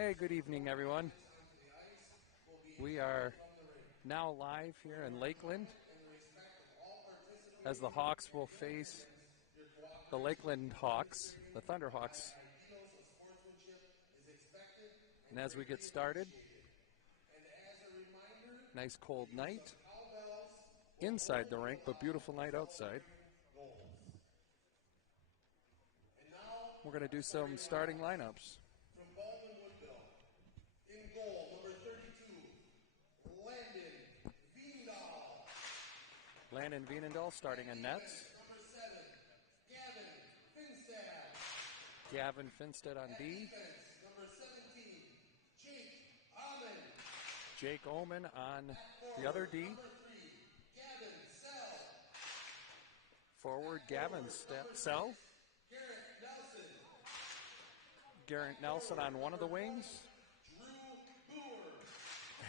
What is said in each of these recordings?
Hey, good evening, everyone. We are now live here in Lakeland as the Hawks will face the Lakeland Hawks, the Thunderhawks. And as we get started, nice cold night inside the rink, but beautiful night outside. We're going to do some starting lineups. In goal, number 32, Landon Veenendahl starting in nets. Number 7, Gavin Finstead. Gavin Finstead on D. Number 17, Jake Omen on the other D. Number 3, Gavin Sell. Forward, Gavin Sell. Garrett Nelson on one of the wings.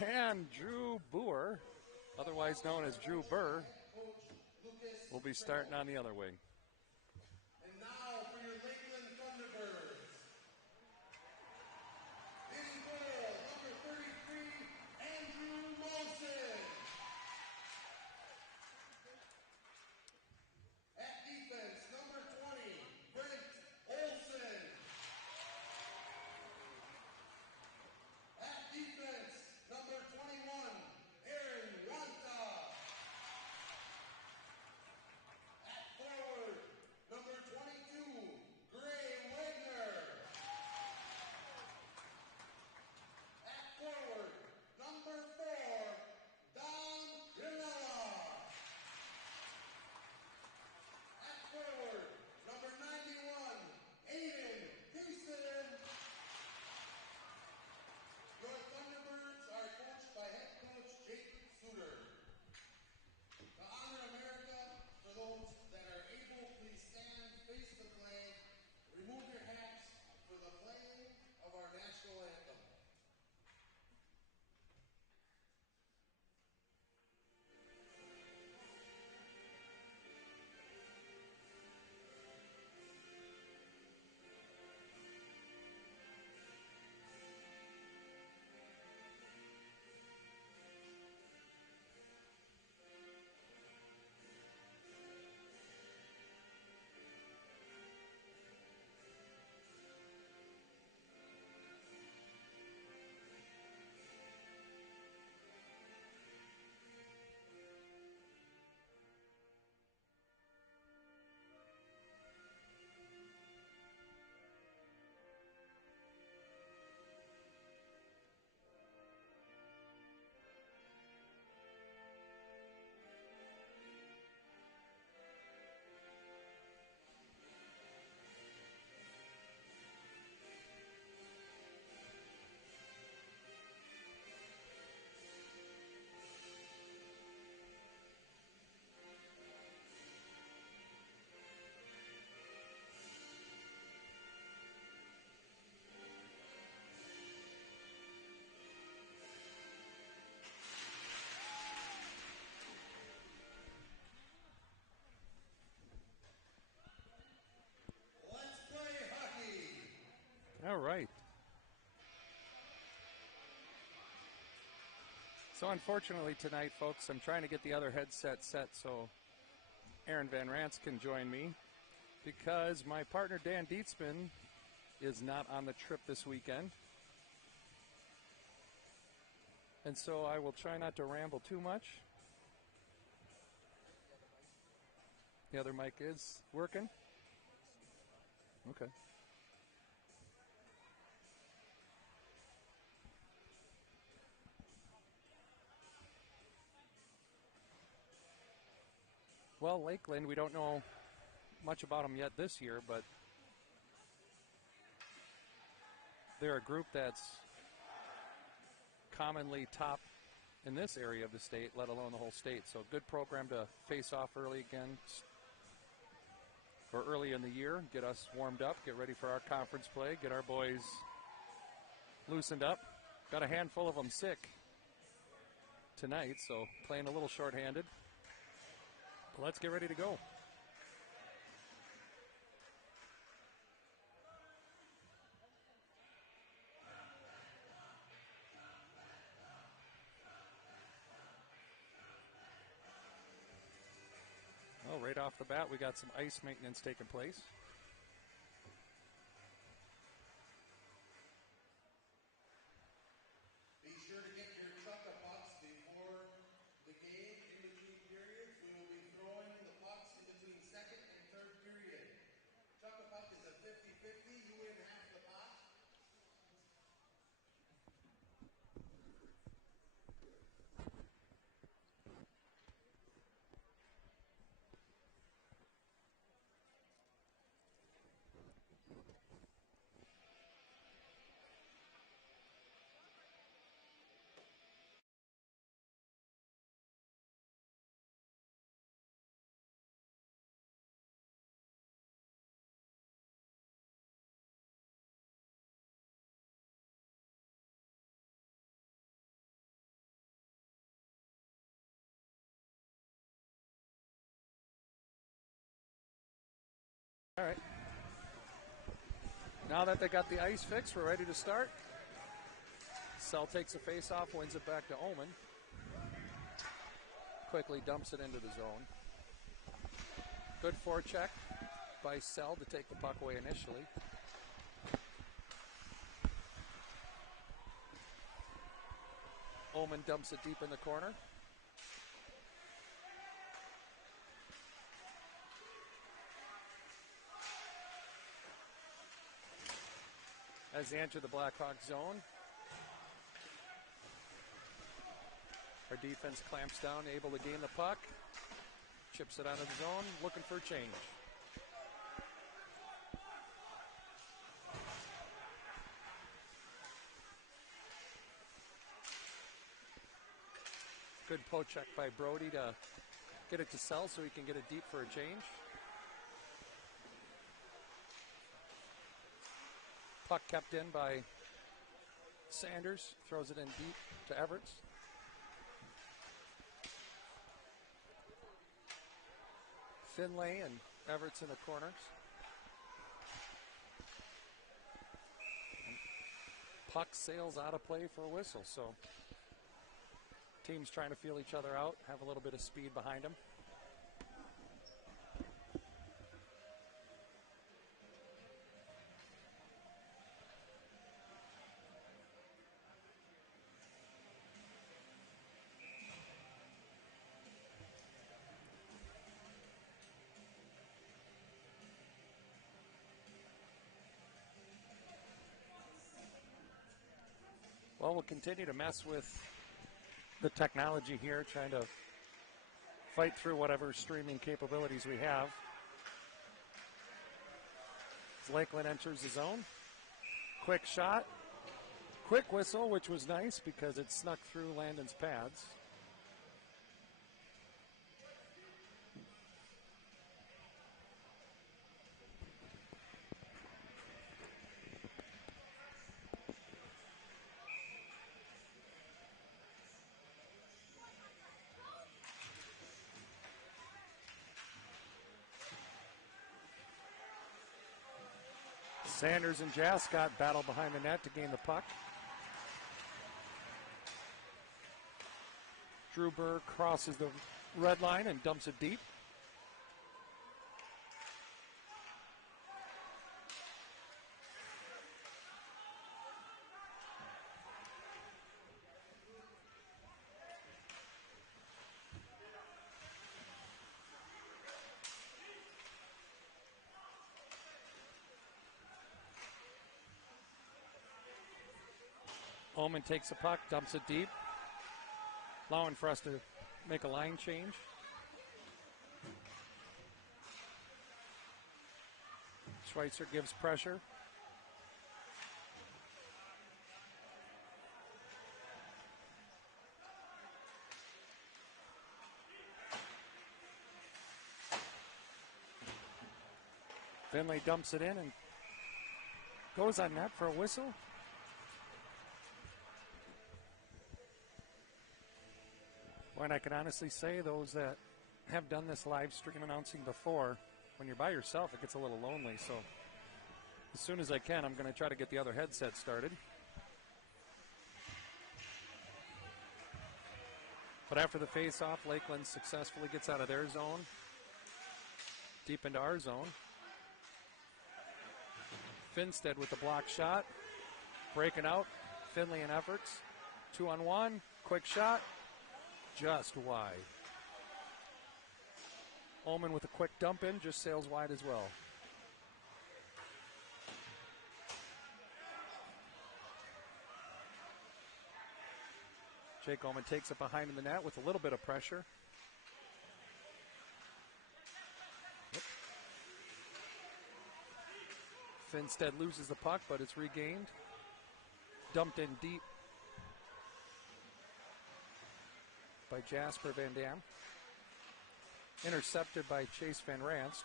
And Drew Boer, otherwise known as Drew Burr, will be starting on the other wing. And now for your Lakeland Thunderbirds. In goal, number 33, Andrew Molson. At defense, number 20, Brent Olson. At defense, number 21, Aaron Wanta. At forward, number 22, Gray Wagner. At forward, number 4, Don Granella. At forward, number 91, Aiden Houston. Your Thunderbirds are coached by head coach Jacob Suter. To honor America, for those that are able, please stand, face the flag, remove your hats for the playing of our national anthem. Let's play hockey. All right. So unfortunately tonight, folks, I'm trying to get the other headset set so Aaron Van Rance can join me because my partner Dan Dietzman is not on the trip this weekend. And so I will try not to ramble too much. The other mic is working? Okay. Well, Lakeland, we don't know much about them yet this year, but they're a group that's commonly top in this area of the state, let alone the whole state. So good program to face off early against, or early in the year, get us warmed up, get ready for our conference play, get our boys loosened up. Got a handful of them sick tonight, so playing a little shorthanded. But let's get ready to go. Right off the bat, we got some ice maintenance taking place. Be sure to get your chuck-a-pucks before the game. In between periods, we will be throwing the pucks in between second and third period. Chuck-a-puck is a 50-50. You win half the pot. All right. Now that they got the ice fixed, we're ready to start. Sell takes a face-off, wins it back to Omen. Quickly dumps it into the zone. Good forecheck by Sell to take the puck away initially. Omen dumps it deep in the corner. As they enter the Blackhawk zone, our defense clamps down, able to gain the puck. Chips it out of the zone, looking for a change. Good poke check by Brody to get it to Sell so he can get it deep for a change. Puck kept in by Sanders, throws it in deep to Everts. Finlay and Everts in the corners. Puck sails out of play for a whistle, so teams trying to feel each other out, have a little bit of speed behind them. Well, we'll continue to mess with the technology here, trying to fight through whatever streaming capabilities we have. As Lakeland enters the zone. Quick shot. Quick whistle, which was nice because it snuck through Landon's pads. Sanders and Jascott battle behind the net to gain the puck. Drew Burr crosses the red line and dumps it deep. Omen takes the puck, dumps it deep, allowing for us to make a line change. Schweitzer gives pressure. Finlay dumps it in and goes on net for a whistle. And I can honestly say, those that have done this live stream announcing before, when you're by yourself, it gets a little lonely. So as soon as I can, I'm going to try to get the other headset started. But after the face-off, Lakeland successfully gets out of their zone. Deep into our zone. Finstead with the block shot. Breaking out. Finley in efforts. 2-on-1. Quick shot. Just wide. Ullman with a quick dump in. Just sails wide as well. Jake Ullman takes it behind in the net with a little bit of pressure. Finstead loses the puck, but it's regained. Dumped in deep by Jasper Van Dam. Intercepted by Chase Van Ranst.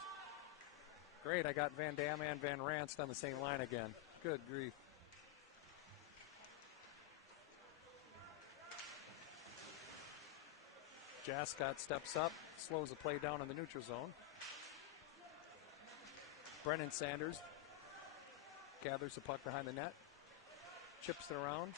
Great, I got Van Dam and Van Ranst on the same line again. Good grief. Jascott steps up, slows the play down in the neutral zone. Brennan Sanders gathers the puck behind the net, chips it around.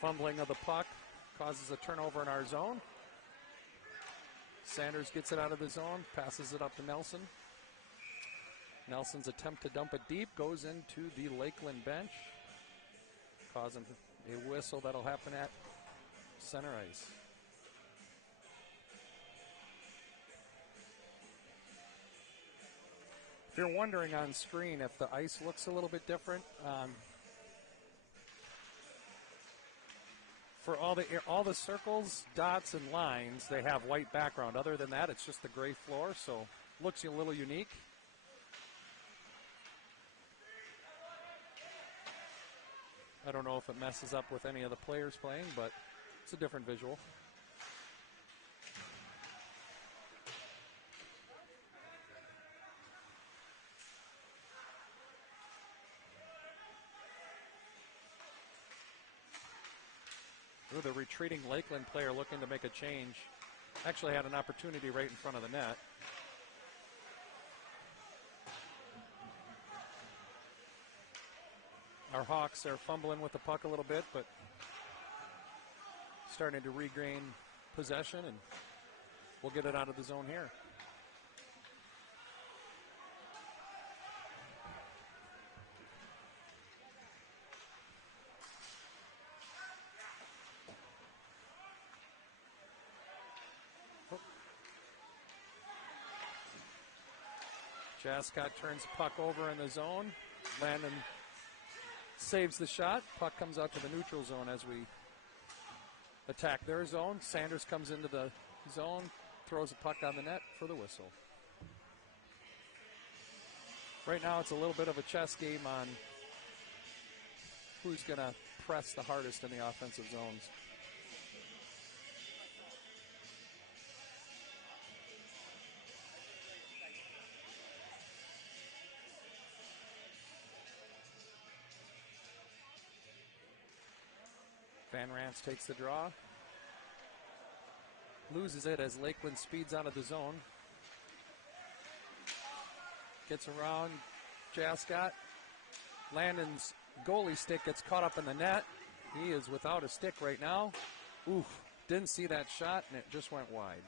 Fumbling of the puck causes a turnover in our zone. Sanders gets it out of the zone, passes it up to Nelson. Nelson's attempt to dump it deep goes into the Lakeland bench, causing a whistle that'll happen at center ice. If you're wondering on screen if the ice looks a little bit different, for all the circles, dots, and lines, they have white background. Other than that, it's just the gray floor, so looks a little unique. I don't know if it messes up with any of the players playing, but it's a different visual. Ooh, the retreating Lakeland player looking to make a change. Actually had an opportunity right in front of the net. Our Hawks are fumbling with the puck a little bit, but starting to regain possession, and we'll get it out of the zone here. Jascott turns the puck over in the zone. Landon saves the shot. Puck comes out to the neutral zone as we attack their zone. Sanders comes into the zone, throws the puck on the net for the whistle. Right now it's a little bit of a chess game on who's going to press the hardest in the offensive zones. Van Ranst takes the draw. Loses it as Lakeland speeds out of the zone. Gets around Jascott. Landon's goalie stick gets caught up in the net. He is without a stick right now. Oof, didn't see that shot, and it just went wide.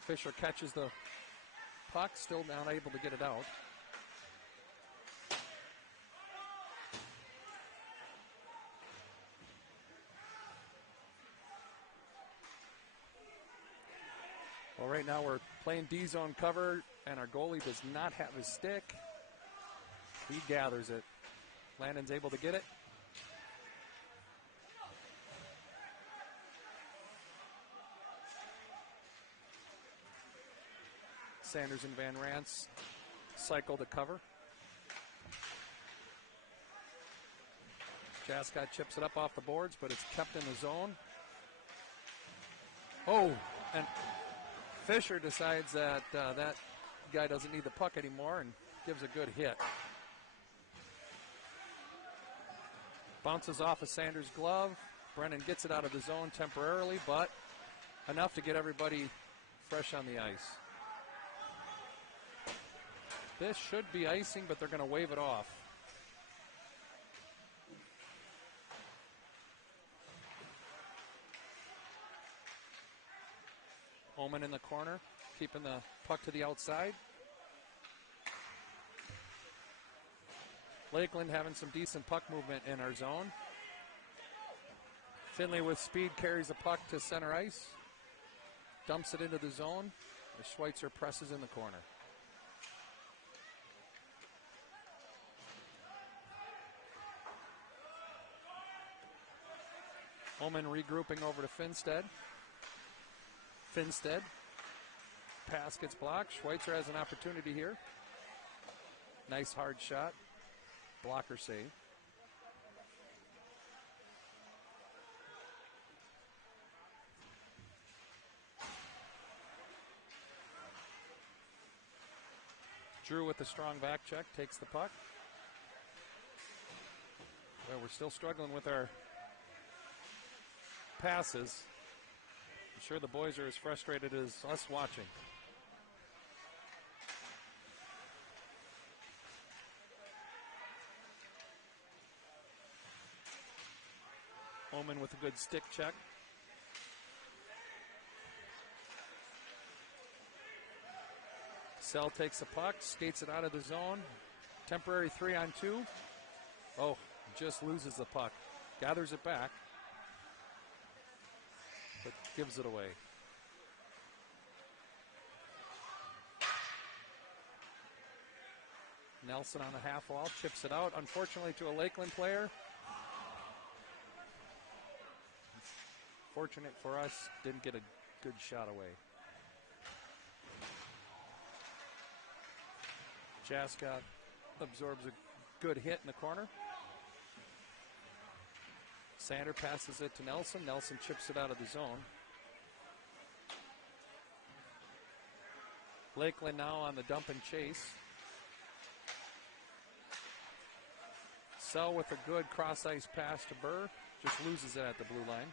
Fisher catches the puck, still not able to get it out. Well, right now we're playing D-zone cover, and our goalie does not have his stick. He gathers it. Landon's able to get it. Sanders and Van Ranst cycle to cover. Jascott chips it up off the boards, but it's kept in the zone. Oh, and Fisher decides that that guy doesn't need the puck anymore and gives a good hit. Bounces off of Sanders' glove. Brennan gets it out of the zone temporarily, but enough to get everybody fresh on the ice. This should be icing, but they're going to wave it off. Omen in the corner, keeping the puck to the outside. Lakeland having some decent puck movement in our zone. Finley with speed carries the puck to center ice. Dumps it into the zone. The Schweitzer presses in the corner. Omen regrouping over to Finstead. Finstead. Pass gets blocked. Schweitzer has an opportunity here. Nice hard shot. Blocker save. Drew with the strong back check, takes the puck. Well, we're still struggling with our passes. I'm sure the boys are as frustrated as us watching. Omen with a good stick check. Sell takes the puck, skates it out of the zone. Temporary 3-on-2. Oh, just loses the puck. Gathers it back, but gives it away. Nelson on the half wall, chips it out, unfortunately to a Lakeland player. Fortunate for us, didn't get a good shot away. Jaska absorbs a good hit in the corner. Sander passes it to Nelson. Nelson chips it out of the zone. Lakeland now on the dump and chase. Sell with a good cross-ice pass to Burr. Just loses it at the blue line.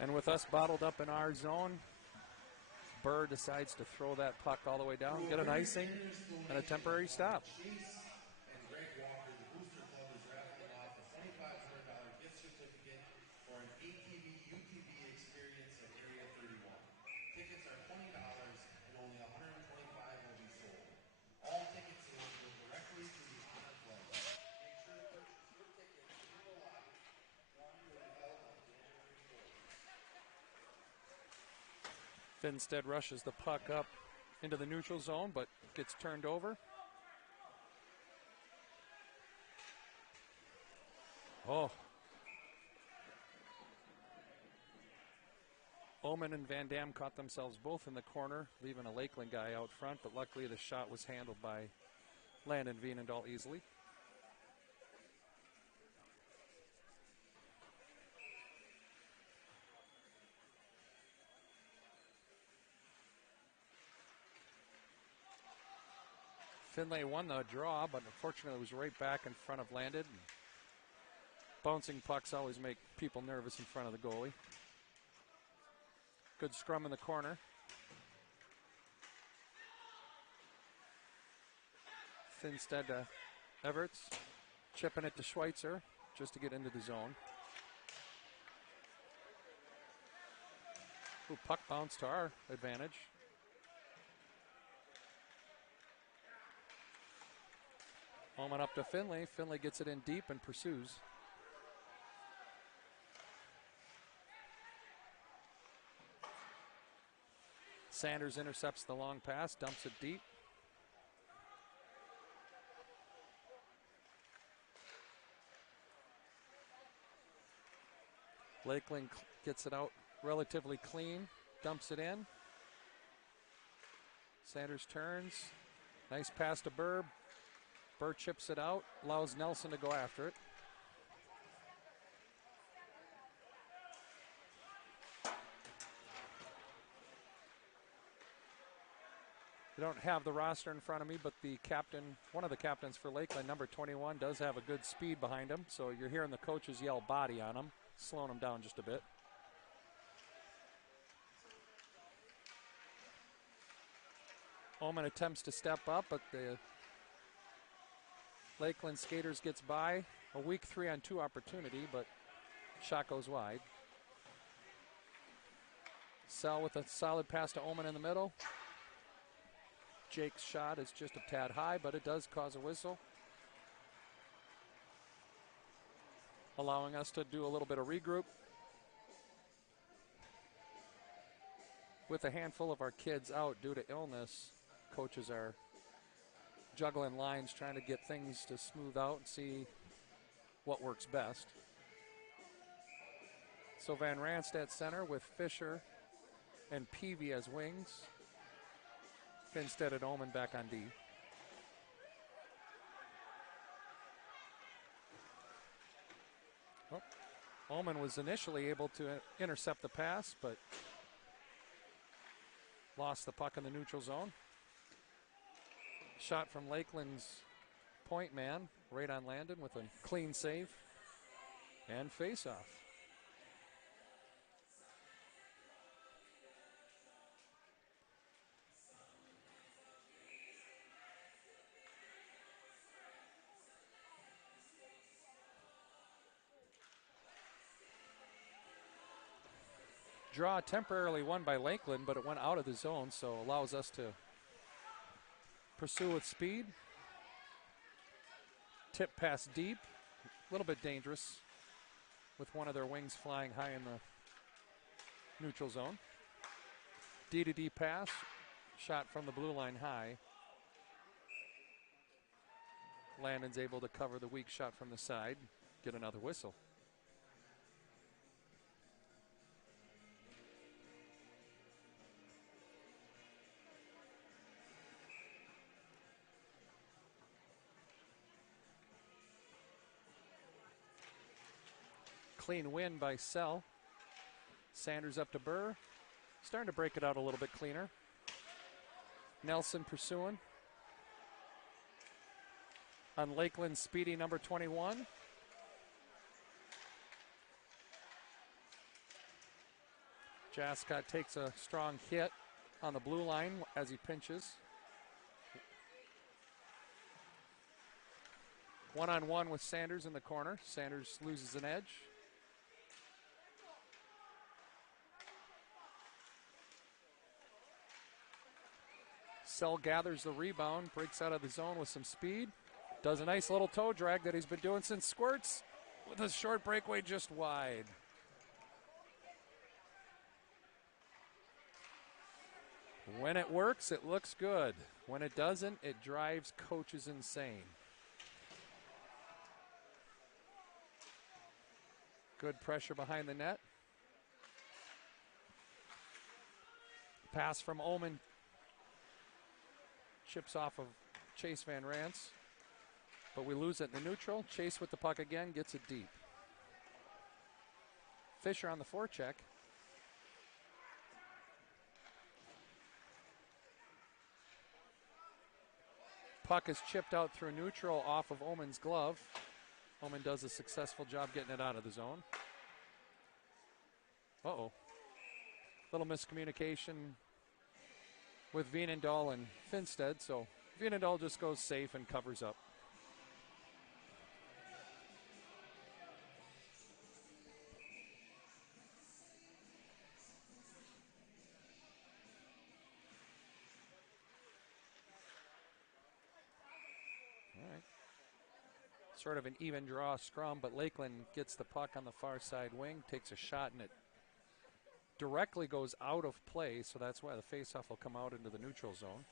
And with us bottled up in our zone, Burr decides to throw that puck all the way down, get an icing, and a temporary stop. And Greg Walker, the Booster Club, is raffling off a $2,500 gift certificate for an ATV UTV experience at Area 31. Tickets are $20 and only 125 will be sold. All ticket sales go directly to the Honor Pledge. Make sure to purchase your tickets in the lobby. Drawing will be held on January 4th. Finstead rushes the puck up into the neutral zone, but gets turned over. Oh. Omen and Van Dam caught themselves both in the corner, leaving a Lakeland guy out front, but luckily the shot was handled by Landon Vienendahl easily. Finlay won the draw, but unfortunately was right back in front of Landon. Bouncing pucks always make people nervous in front of the goalie. Good scrum in the corner. Finstead to Everts, chipping it to Schweitzer just to get into the zone. Ooh, puck bounce to our advantage. Moment up to Finlay. Finlay gets it in deep and pursues. Sanders intercepts the long pass, dumps it deep. Lakeland gets it out relatively clean, dumps it in. Sanders turns. Nice pass to Burr. Burr chips it out, allows Nelson to go after it. I don't have the roster in front of me, but the captain, one of the captains for Lakeland, number 21, does have a good speed behind him. So you're hearing the coaches yell body on him, slowing him down just a bit. Oman attempts to step up, but the Lakeland skaters gets by. A weak 3-on-2 opportunity, but shot goes wide. Sell with a solid pass to Oman in the middle. Jake's shot is just a tad high, but it does cause a whistle, allowing us to do a little bit of regroup. With a handful of our kids out due to illness, coaches are juggling lines, trying to get things to smooth out and see what works best. So Van Ranst at center with Fisher and Peavy as wings. Finstead and Oman back on D. Oh, Oman was initially able to intercept the pass, but lost the puck in the neutral zone. Shot from Lakeland's point man, right on Landon with a clean save and face-off. Draw temporarily won by Lakeland, but it went out of the zone, so allows us to pursue with speed. Tip pass deep, a little bit dangerous with one of their wings flying high in the neutral zone. D-to-D pass, shot from the blue line high. Landon's able to cover the weak shot from the side, get another whistle. Clean win by Sell. Sanders up to Burr. Starting to break it out a little bit cleaner. Nelson pursuing. On Lakeland, speedy number 21. Jascott takes a strong hit on the blue line as he pinches. One-on-one with Sanders in the corner. Sanders loses an edge. Sell gathers the rebound, breaks out of the zone with some speed. Does a nice little toe drag that he's been doing since squirts with a short breakaway just wide. When it works, it looks good. When it doesn't, it drives coaches insane. Good pressure behind the net. Pass from Oman. Chips off of Chase Van Ranst. But we lose it in the neutral. Chase with the puck again, gets it deep. Fisher on the forecheck. Puck is chipped out through neutral off of Oman's glove. Oman does a successful job getting it out of the zone. Uh-oh. Little miscommunication with Vienendahl and Finstead, so Vienendahl just goes safe and covers up. All right. Sort of an even draw scrum, but Lakeland gets the puck on the far side wing, takes a shot, and it directly goes out of play, so that's why the faceoff will come out into the neutral zone.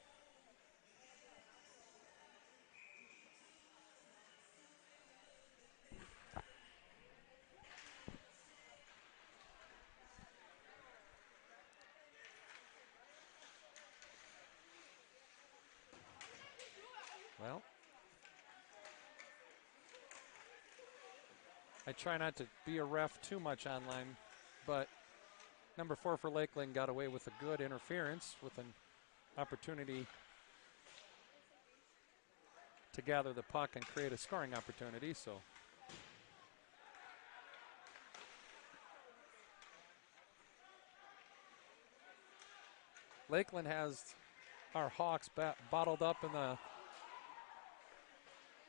Well, I try not to be a ref too much online, but number 4 for Lakeland got away with a good interference with an opportunity to gather the puck and create a scoring opportunity. So Lakeland has our Hawks bottled up in the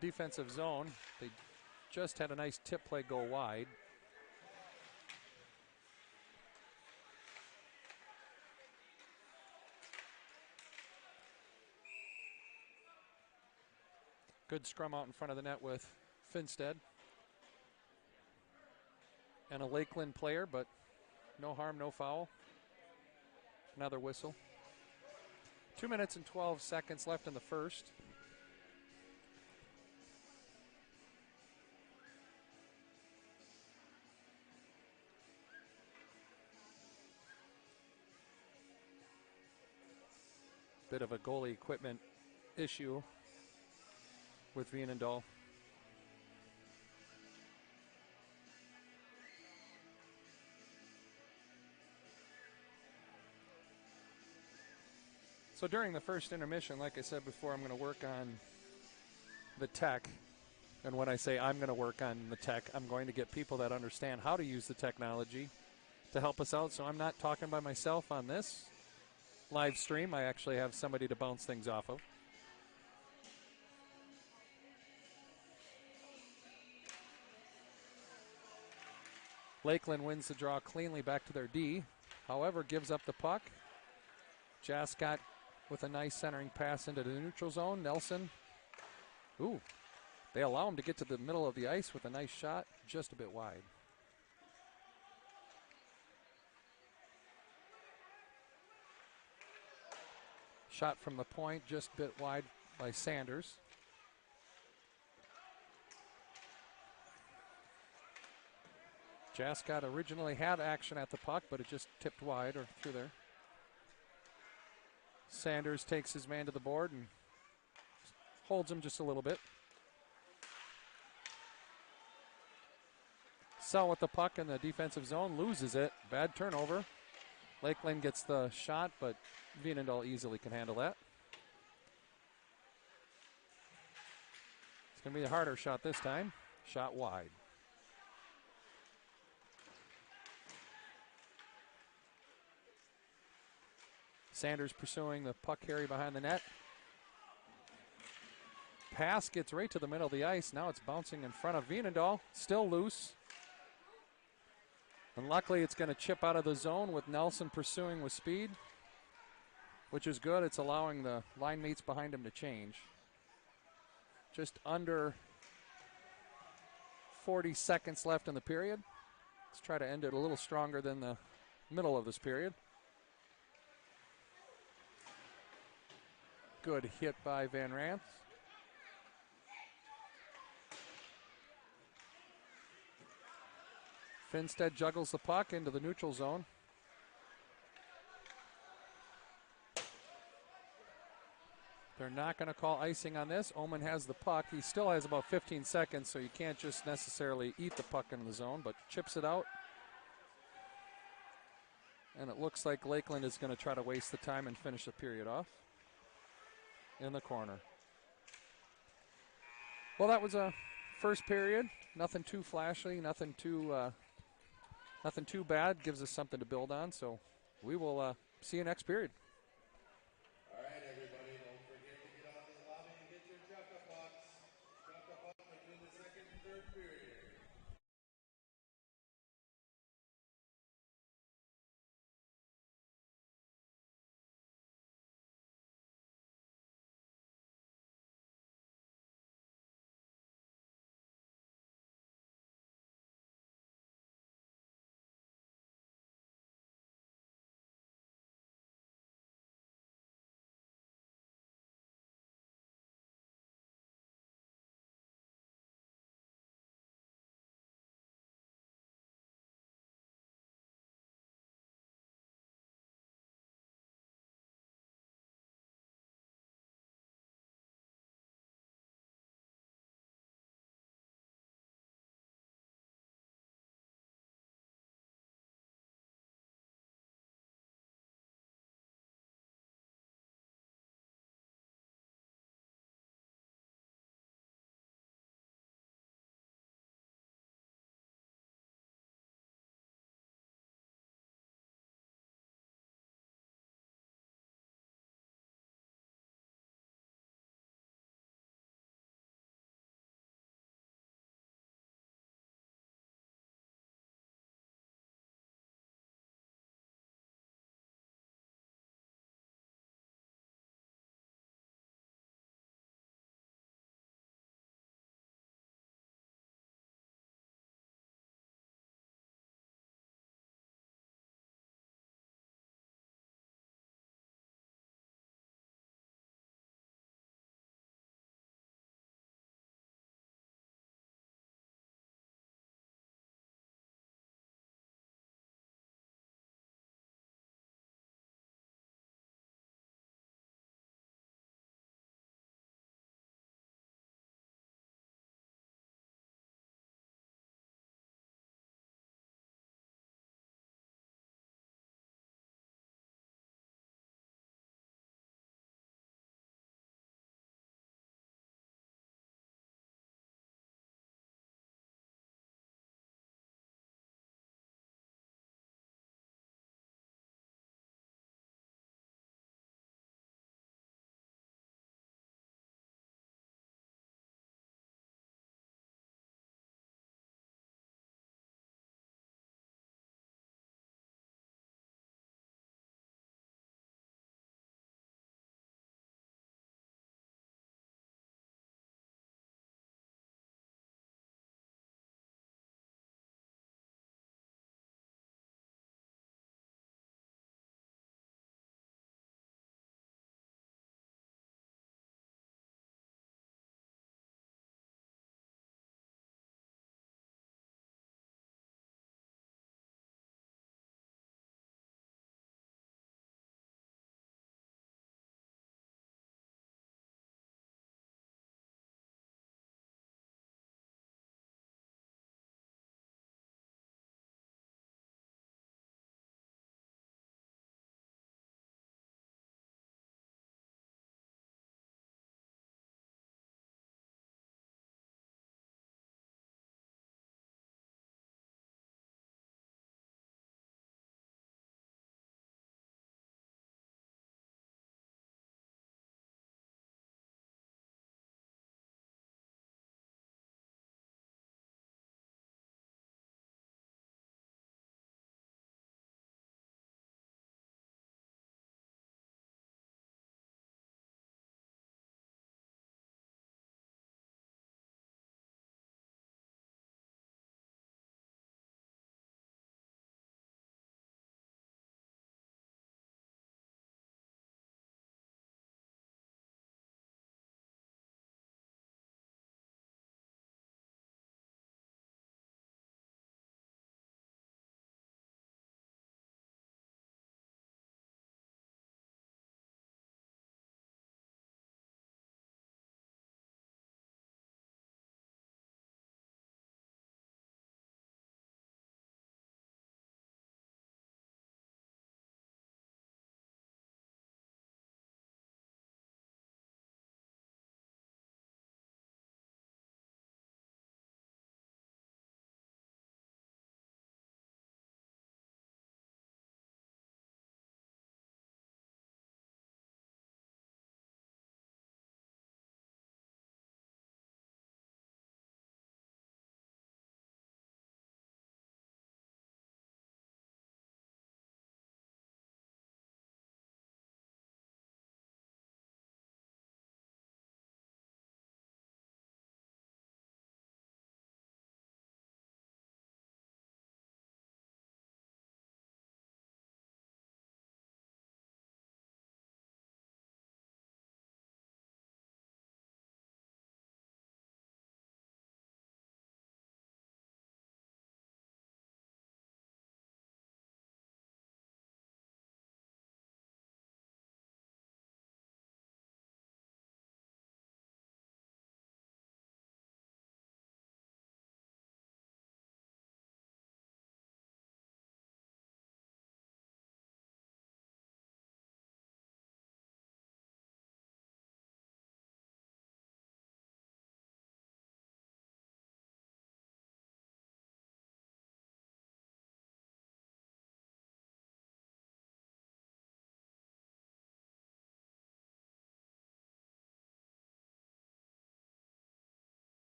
defensive zone. They just had a nice tip play go wide. Good scrum out in front of the net with Finstead. And a Lakeland player, but no harm, no foul. Another whistle. 2 minutes and 12 seconds left in the first. Bit of a goalie equipment issue with Vienendahl. So during the first intermission, like I said before, I'm going to work on the tech. And when I say I'm going to work on the tech, I'm going to get people that understand how to use the technology to help us out. So I'm not talking by myself on this live stream. I actually have somebody to bounce things off of. Lakeland wins the draw cleanly back to their D. However, gives up the puck. Jascott with a nice centering pass into the neutral zone. Nelson. Ooh. They allow him to get to the middle of the ice with a nice shot, just a bit wide. Shot from the point, just a bit wide by Sanders. Jascott originally had action at the puck, but it just tipped wide or through there. Sanders takes his man to the board and holds him just a little bit. Sell with the puck in the defensive zone, loses it. Bad turnover. Lakeland gets the shot, but Vienendahl easily can handle that. It's going to be a harder shot this time. Shot wide. Sanders pursuing the puck carry behind the net. Pass gets right to the middle of the ice. Now it's bouncing in front of Vienendahl. Still loose. And luckily it's going to chip out of the zone with Nelson pursuing with speed, which is good. It's allowing the line mates behind him to change. Just under 40 seconds left in the period. Let's try to end it a little stronger than the middle of this period. Good hit by Van Ranth. Finstead juggles the puck into the neutral zone. They're not going to call icing on this. Oman has the puck. He still has about 15 seconds, so you can't just necessarily eat the puck in the zone, but chips it out. And it looks like Lakeland is going to try to waste the time and finish the period off in the corner. Well, that was a first period. Nothing too flashy, nothing too bad. Gives us something to build on, so we will see you next period.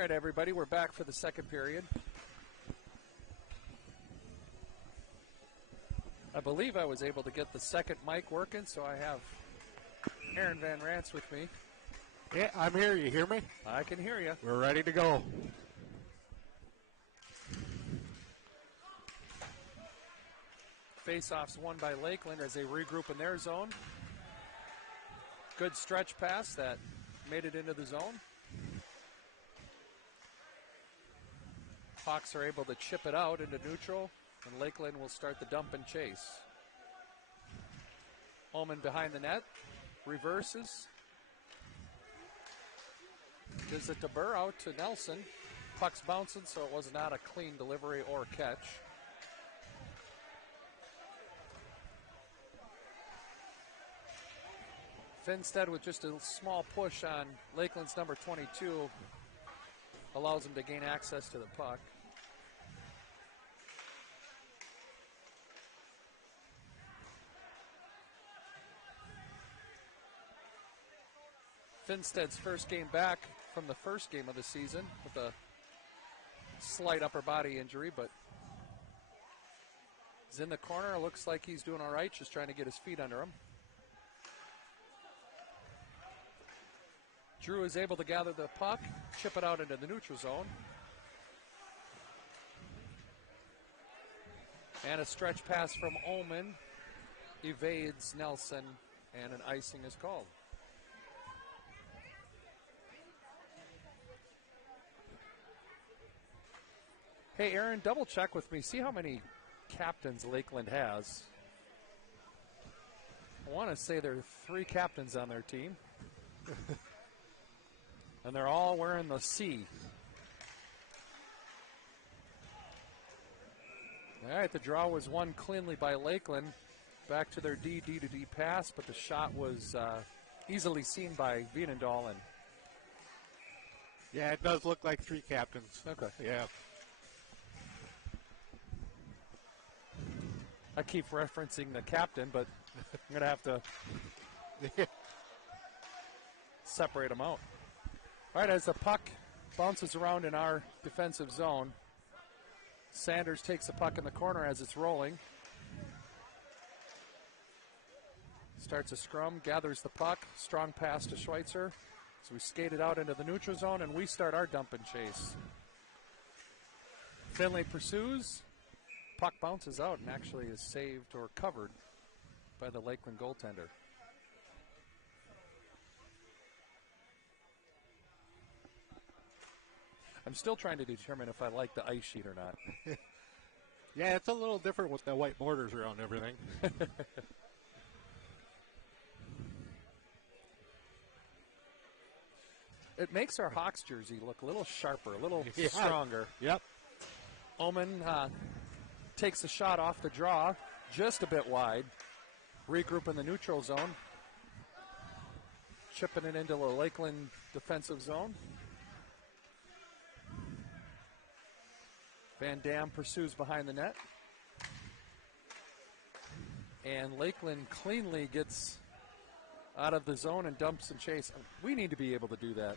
All right, everybody, we're back for the second period. I believe I was able to get the second mic working, so I have Aaron Van Rance with me. Yeah, I'm here. You hear me? I can hear you. We're ready to go. Face-offs won by Lakeland as they regroup in their zone. Good stretch pass that made it into the zone. Hawks are able to chip it out into neutral, and Lakeland will start the dump and chase. Ullman behind the net, reverses. Gives it to Burr, out to Nelson. Puck's bouncing, so it was not a clean delivery or catch. Finstead with just a small push on Lakeland's number 22 allows him to gain access to the puck. Finstead's first game back from the first game of the season with a slight upper body injury, but he's in the corner. Looks like he's doing all right, just trying to get his feet under him. Drew is able to gather the puck, chip it out into the neutral zone. And a stretch pass from Ullman evades Nelson, and an icing is called. Hey, Aaron, double check with me. See how many captains Lakeland has. I want to say there are 3 captains on their team. And they're all wearing the C. All right, the draw was won cleanly by Lakeland. Back to their D to D pass, but the shot was easily seen by Vienendahl. And yeah, it does look like 3 captains. okay. Yeah. I keep referencing the captain, but I'm going to have to separate them out. All right, as the puck bounces around in our defensive zone, Sanders takes the puck in the corner as it's rolling. Starts a scrum, gathers the puck, strong pass to Schweitzer. So we skate it out into the neutral zone, and we start our dump and chase. Finley pursues. Puck bounces out and actually is saved or covered by the Lakeland goaltender. I'm still trying to determine if I like the ice sheet or not. Yeah, it's a little different with the white borders around everything. It makes our Hawks jersey look a little sharper, a little Yeah. stronger. Yep. Ullman takes the shot off the draw, just a bit wide. Regroup in the neutral zone. Chipping it into the Lakeland defensive zone. Van Dam pursues behind the net. And Lakeland cleanly gets out of the zone and dumps and chase. We need to be able to do that.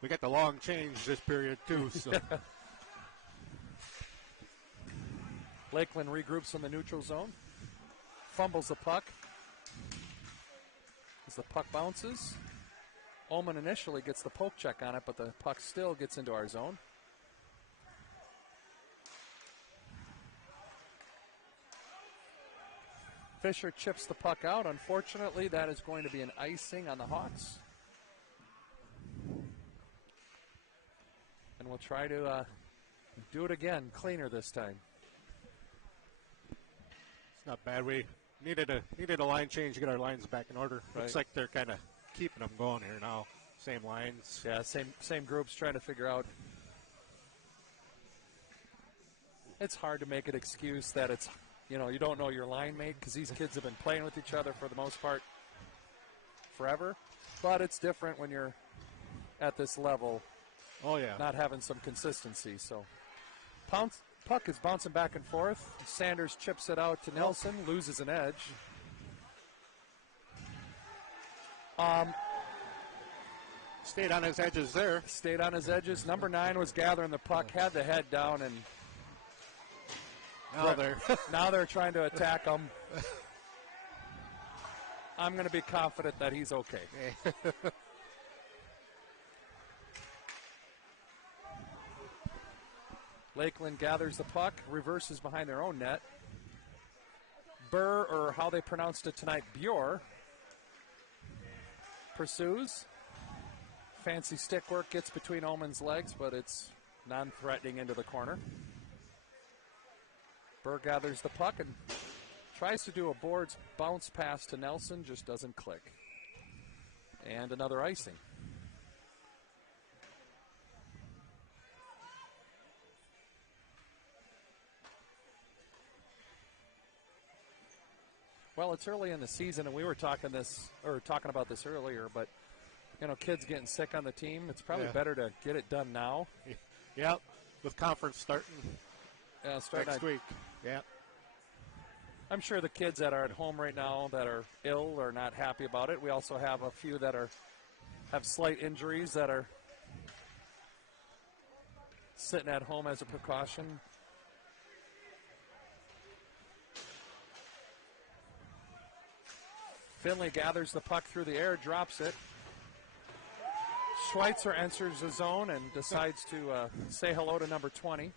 we got the long change this period too. So. Lakeland regroups in the neutral zone. Fumbles the puck. As the puck bounces, Ullman initially gets the poke check on it, but the puck still gets into our zone. Fisher chips the puck out. Unfortunately, that is going to be an icing on the Hawks. And we'll try to do it again, cleaner this time. It's not bad. We needed a line change to get our lines back in order. Right. Looks like they're kind of keeping them going here now. Same lines. Yeah, same groups trying to figure out. It's hard to make an excuse that it's, you don't know your line mate, because these kids have been playing with each other for the most part forever. But it's different when you're at this level. Oh, yeah. Not having some consistency. So puck is bouncing back and forth. Sanders chips it out to Nelson, loses an edge. Stayed on his edges there. Stayed on his edges. Number 9 was gathering the puck, had the head down, and now they're trying to attack him. I'm going to be confident that he's okay. Lakeland gathers the puck, reverses behind their own net. Burr, or how they pronounced it tonight, Bjor, pursues. Fancy stick work gets between Omen's legs, but it's non-threatening into the corner. Burr gathers the puck and tries to do a boards bounce pass to Nelson, just doesn't click. And another icing. Well, it's early in the season, and we were talking about this earlier, but you know, kids getting sick on the team, it's probably better to get it done now. Yep, with conference starting next week. Yeah. I'm sure the kids that are at home right now that are ill are not happy about it. We also have a few that have slight injuries that are sitting at home as a precaution. Finley gathers the puck through the air, drops it. Schweitzer enters the zone and decides to say hello to number 20.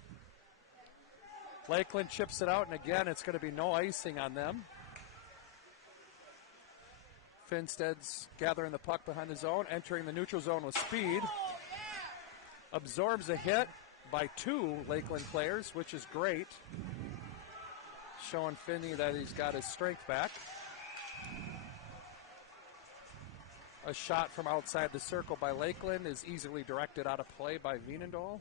Lakeland chips it out, and again, it's going to be no icing on them. Finstead's gathering the puck behind the zone, entering the neutral zone with speed. Absorbs a hit by 2 Lakeland players, which is great. Showing Finney that he's got his strength back. A shot from outside the circle by Lakeland is easily directed out of play by Wienendahl.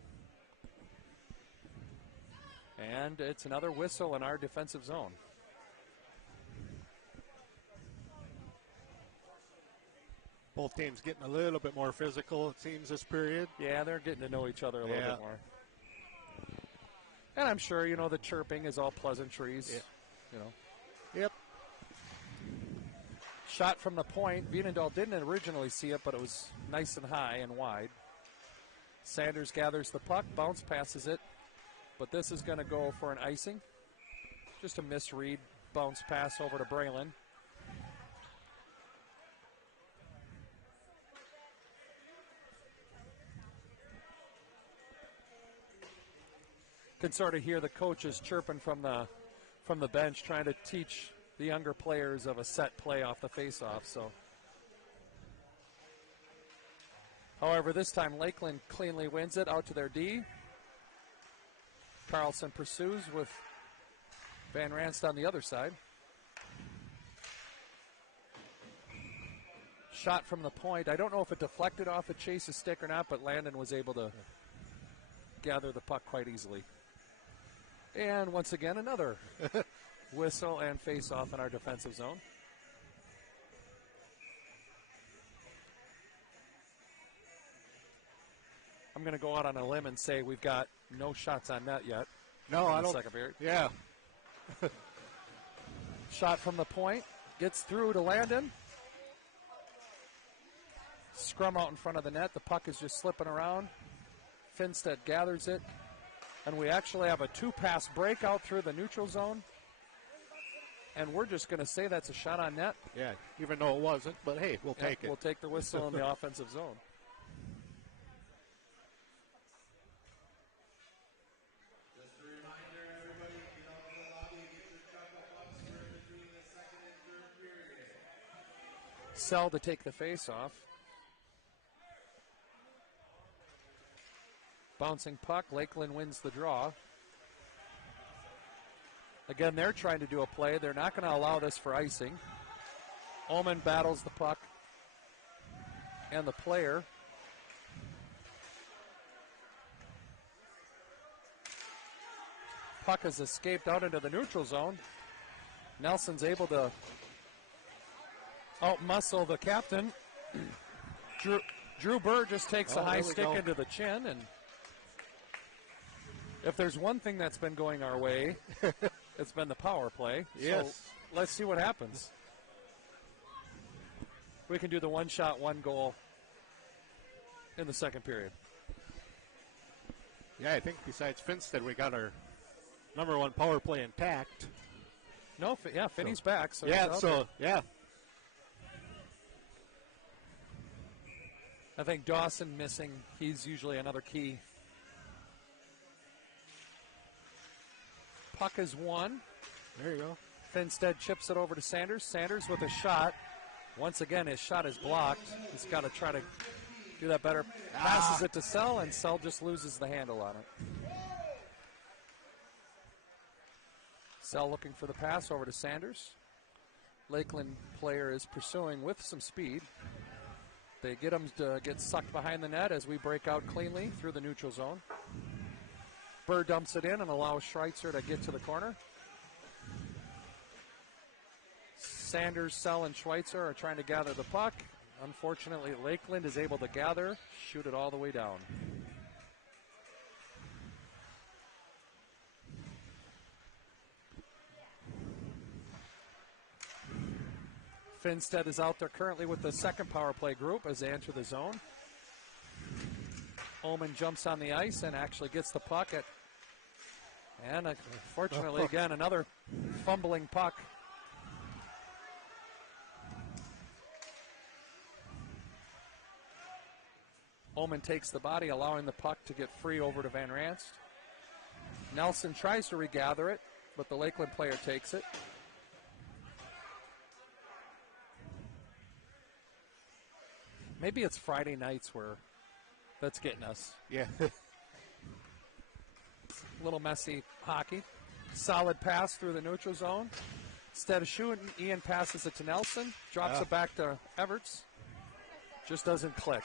And it's another whistle in our defensive zone. Both teams getting a little bit more physical, it seems, this period. Yeah, they're getting to know each other a little bit more. And I'm sure, you know, the chirping is all pleasantries. Yeah. You know. Yep. Shot from the point. Wienendahl didn't originally see it, but it was nice and high and wide. Sanders gathers the puck, bounce passes it, but this is going to go for an icing. Just a misread, bounce pass over to Braylon. Can sort of hear the coaches chirping from the bench, trying to teach the younger players of a set play off the faceoff. So, however, this time Lakeland cleanly wins it out to their D. Carlson pursues with Van Ranst on the other side. Shot from the point. I don't know if it deflected off of Chase's stick or not, but Landon was able to gather the puck quite easily. And once again, another whistle and face-off in our defensive zone. I'm going to go out on a limb and say we've got no shots on net yet. No, I don't. Second period. Yeah. Shot from the point. Gets through to Landon. Scrum out in front of the net. The puck is just slipping around. Finstead gathers it. And we actually have a 2-pass breakout through the neutral zone. And we're just going to say that's a shot on net. Yeah, even though it wasn't. But, hey, we'll take it. We'll take the whistle in the offensive zone. Just a reminder, everybody, get out of the lobby, get your chocolate pucks. We're in between the second and third period. Sell to take the face-off. Bouncing puck. Lakeland wins the draw. Again, they're trying to do a play. They're not going to allow this for icing. Omen battles the puck and the player. Puck has escaped out into the neutral zone. Nelson's able to out-muscle the captain. Drew Burr just takes a high stick into the chin, and if there's one thing that's been going our way, it's been the power play. Yes. So let's see what happens. We can do the one shot, one goal in the second period. Yeah, I think besides Finstead, we got our number one power play intact. No, Finney's back. So yeah, he's out so, there. yeah. I think Dawson missing. He's usually another key. Puck is won. There you go. Finstead chips it over to Sanders. Sanders with a shot. Once again, his shot is blocked. He's got to try to do that better. Passes it to Sell, and Sell just loses the handle on it. Sell looking for the pass over to Sanders. Lakeland player is pursuing with some speed. They get him to get sucked behind the net as we break out cleanly through the neutral zone. Burr dumps it in and allows Schweitzer to get to the corner. Sanders, Sell, and Schweitzer are trying to gather the puck. Unfortunately, Lakeland is able to gather, shoot it all the way down. Finstead is out there currently with the second power play group as they enter the zone. Ullman jumps on the ice and actually gets the puck at, and unfortunately again another fumbling puck. Ullman takes the body, allowing the puck to get free over to Van Ranst. Nelson tries to regather it, but the Lakeland player takes it. Maybe it's Friday nights where that's getting us. Yeah. A little messy hockey. Solid pass through the neutral zone. Instead of shooting, Ian passes it to Nelson. Drops it back to Everts. Just doesn't click.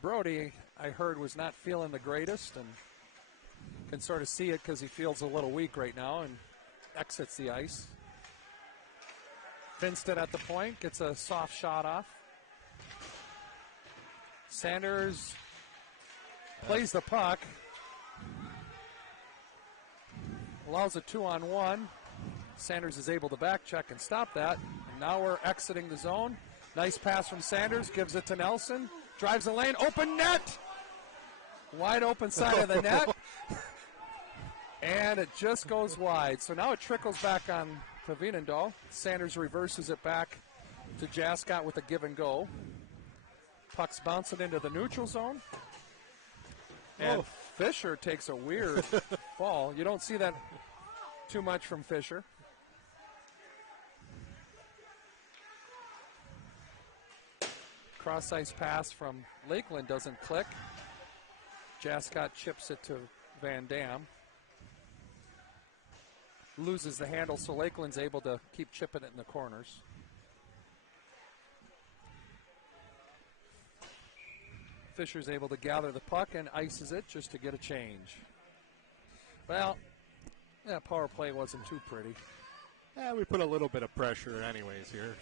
Brody, I heard, was not feeling the greatest and can sort of see it because he feels a little weak right now and exits the ice. Finstead at the point, gets a soft shot off. Sanders plays the puck. Allows a 2-on-1. Sanders is able to back check and stop that. And now we're exiting the zone. Nice pass from Sanders, gives it to Nelson. Drives the lane, open net! Wide open side of the net. And it just goes wide. So now it trickles back on to Vienendahl. Sanders reverses it back to Jascott with a give and go. Puck's bouncing into the neutral zone. And Fisher takes a weird fall. You don't see that too much from Fisher. Cross-ice pass from Lakeland doesn't click. Jascott chips it to Van Dam. Loses the handle, so Lakeland's able to keep chipping it in the corners. Fisher's able to gather the puck and ices it just to get a change. Well, that power play wasn't too pretty. Yeah, we put a little bit of pressure anyways here.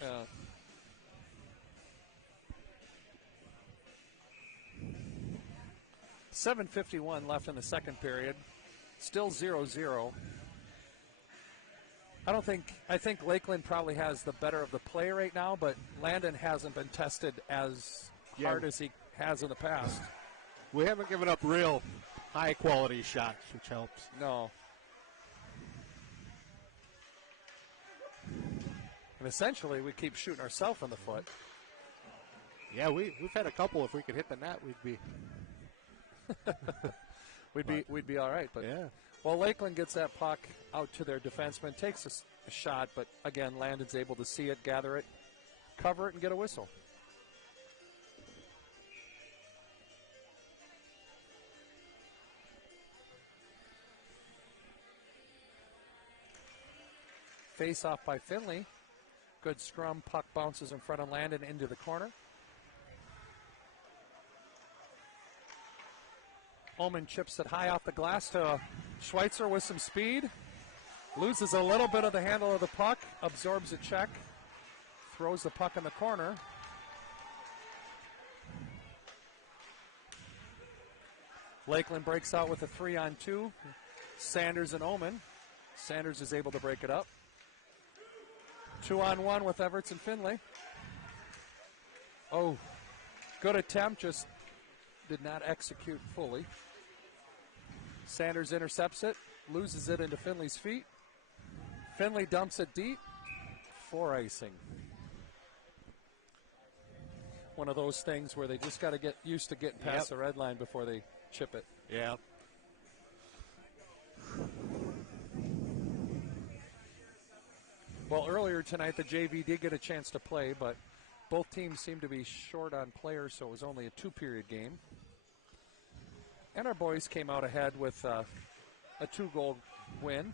7:51 left in the second period. Still 0-0. I think Lakeland probably has the better of the play right now, but Landon hasn't been tested as hard as he has in the past. We haven't given up real high-quality shots, which helps. No. And essentially, we keep shooting ourselves in the foot. Yeah, we've had a couple. If we could hit the net, we'd be all right. But yeah. Well, Lakeland gets that puck out to their defenseman, takes a shot, but again, Landon's able to see it, gather it, cover it, and get a whistle. Face off by Finley. Good scrum. Puck bounces in front of Landon into the corner. Ullman chips it high off the glass to Schweitzer with some speed. Loses a little bit of the handle of the puck. Absorbs a check. Throws the puck in the corner. Lakeland breaks out with a 3-on-2. Sanders and Ullman. Sanders is able to break it up. 2-on-1 with Everts and Finley. Oh, good attempt, just did not execute fully. Sanders intercepts it, loses it into Finley's feet. Finley dumps it deep for icing. One of those things where they just got to get used to getting past the red line before they chip it. Yeah. Well, earlier tonight, the JV did get a chance to play, but both teams seemed to be short on players, so it was only a 2-period game. And our boys came out ahead with a 2-goal win.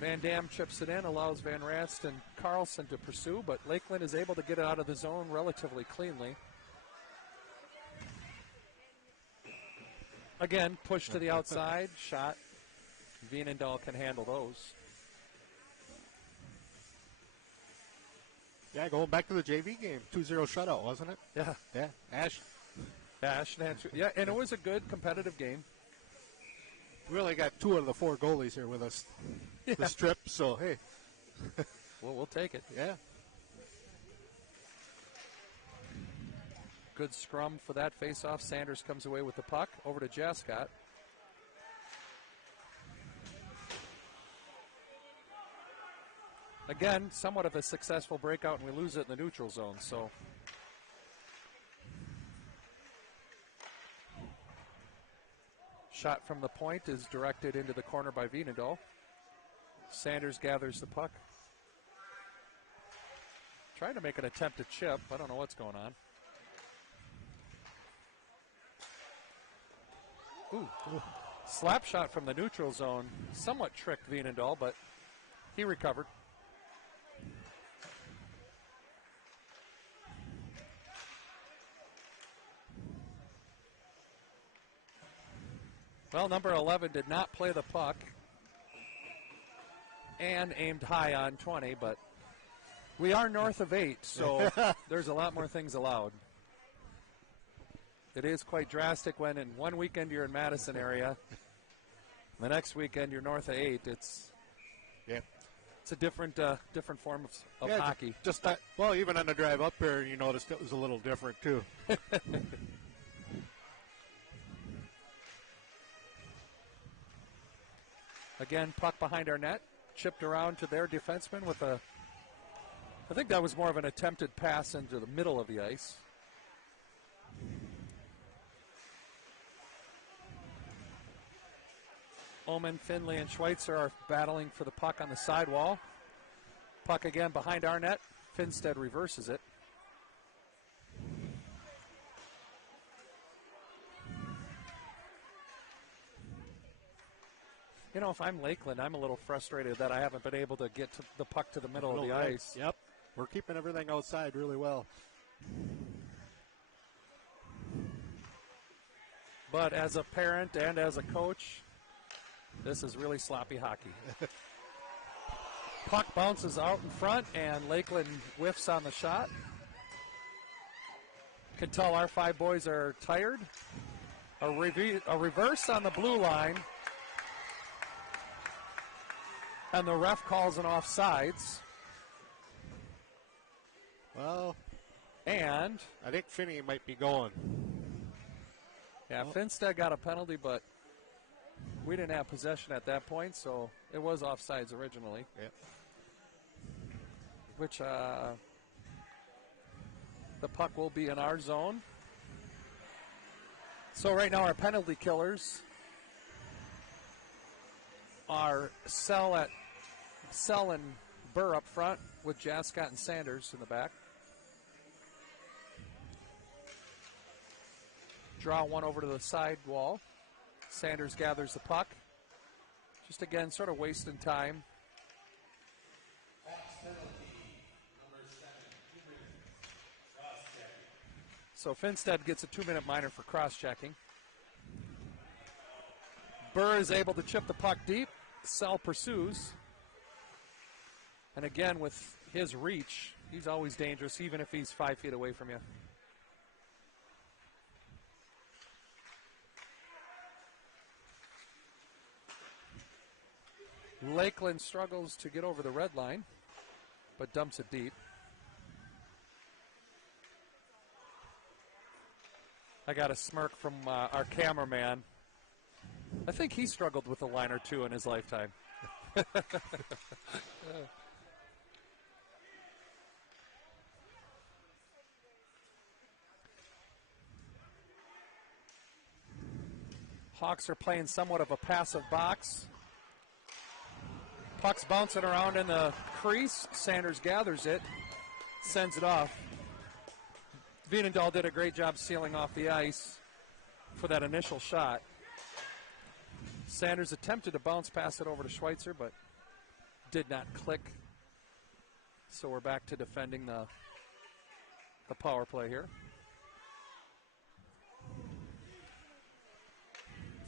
Van Dam chips it in, allows Van Rast and Carlson to pursue, but Lakeland is able to get it out of the zone relatively cleanly. Again, push to the outside, shot. Veenendahl can handle those. Yeah, going back to the JV game, 2-0 shutout, wasn't it? Yeah. Yeah, Ash. Yeah, and it was a good competitive game. We only got 2 out of the 4 goalies here with us this trip, so hey. Well, we'll take it. Yeah. Good scrum for that face-off. Sanders comes away with the puck. Over to Jascott. Again, somewhat of a successful breakout, and we lose it in the neutral zone, so. Shot from the point is directed into the corner by Veenendahl. Sanders gathers the puck. Trying to make an attempt to chip. I don't know what's going on. Ooh. Slap shot from the neutral zone. Somewhat tricked Veenendahl, but he recovered. Well, number 11 did not play the puck and aimed high on 20, but we are north of 8, so there's a lot more things allowed. It is quite drastic when in one weekend you're in Madison area, the next weekend you're north of 8. It's a different form of hockey. Just that. Well, even on the drive up here, you noticed it was a little different too. Again, puck behind our net, chipped around to their defenseman with I think that was more of an attempted pass into the middle of the ice. Omen, Finley, and Schweitzer are battling for the puck on the sidewall. Puck again behind our net. Finstead reverses it. You know, if I'm Lakeland, I'm a little frustrated that I haven't been able to get to the puck to the middle of the ice. Yep. We're keeping everything outside really well. But as a parent and as a coach, this is really sloppy hockey. Puck bounces out in front, and Lakeland whiffs on the shot. Can tell our 5 boys are tired. A reverse on the blue line. And the ref calls an offsides. Well, and I think Finney might be going. Yeah, Finstead got a penalty, but we didn't have possession at that point, so it was offsides originally. Yep. Which the puck will be in our zone. So right now our penalty killers are Sell and Burr up front with Jascott and Sanders in the back. Draw one over to the side wall. Sanders gathers the puck. Just again, sort of wasting time. So Finstead gets a 2-minute minor for cross-checking. Burr is able to chip the puck deep. Sell pursues. And again, with his reach, he's always dangerous, even if he's 5 feet away from you. Lakeland struggles to get over the red line, but dumps it deep. I got a smirk from our cameraman. I think he struggled with a line or two in his lifetime. Hawks are playing somewhat of a passive box. Puck's bouncing around in the crease. Sanders gathers it, sends it off. Vienendahl did a great job sealing off the ice for that initial shot. Sanders attempted to bounce pass it over to Schweitzer, but did not click. So we're back to defending the power play here.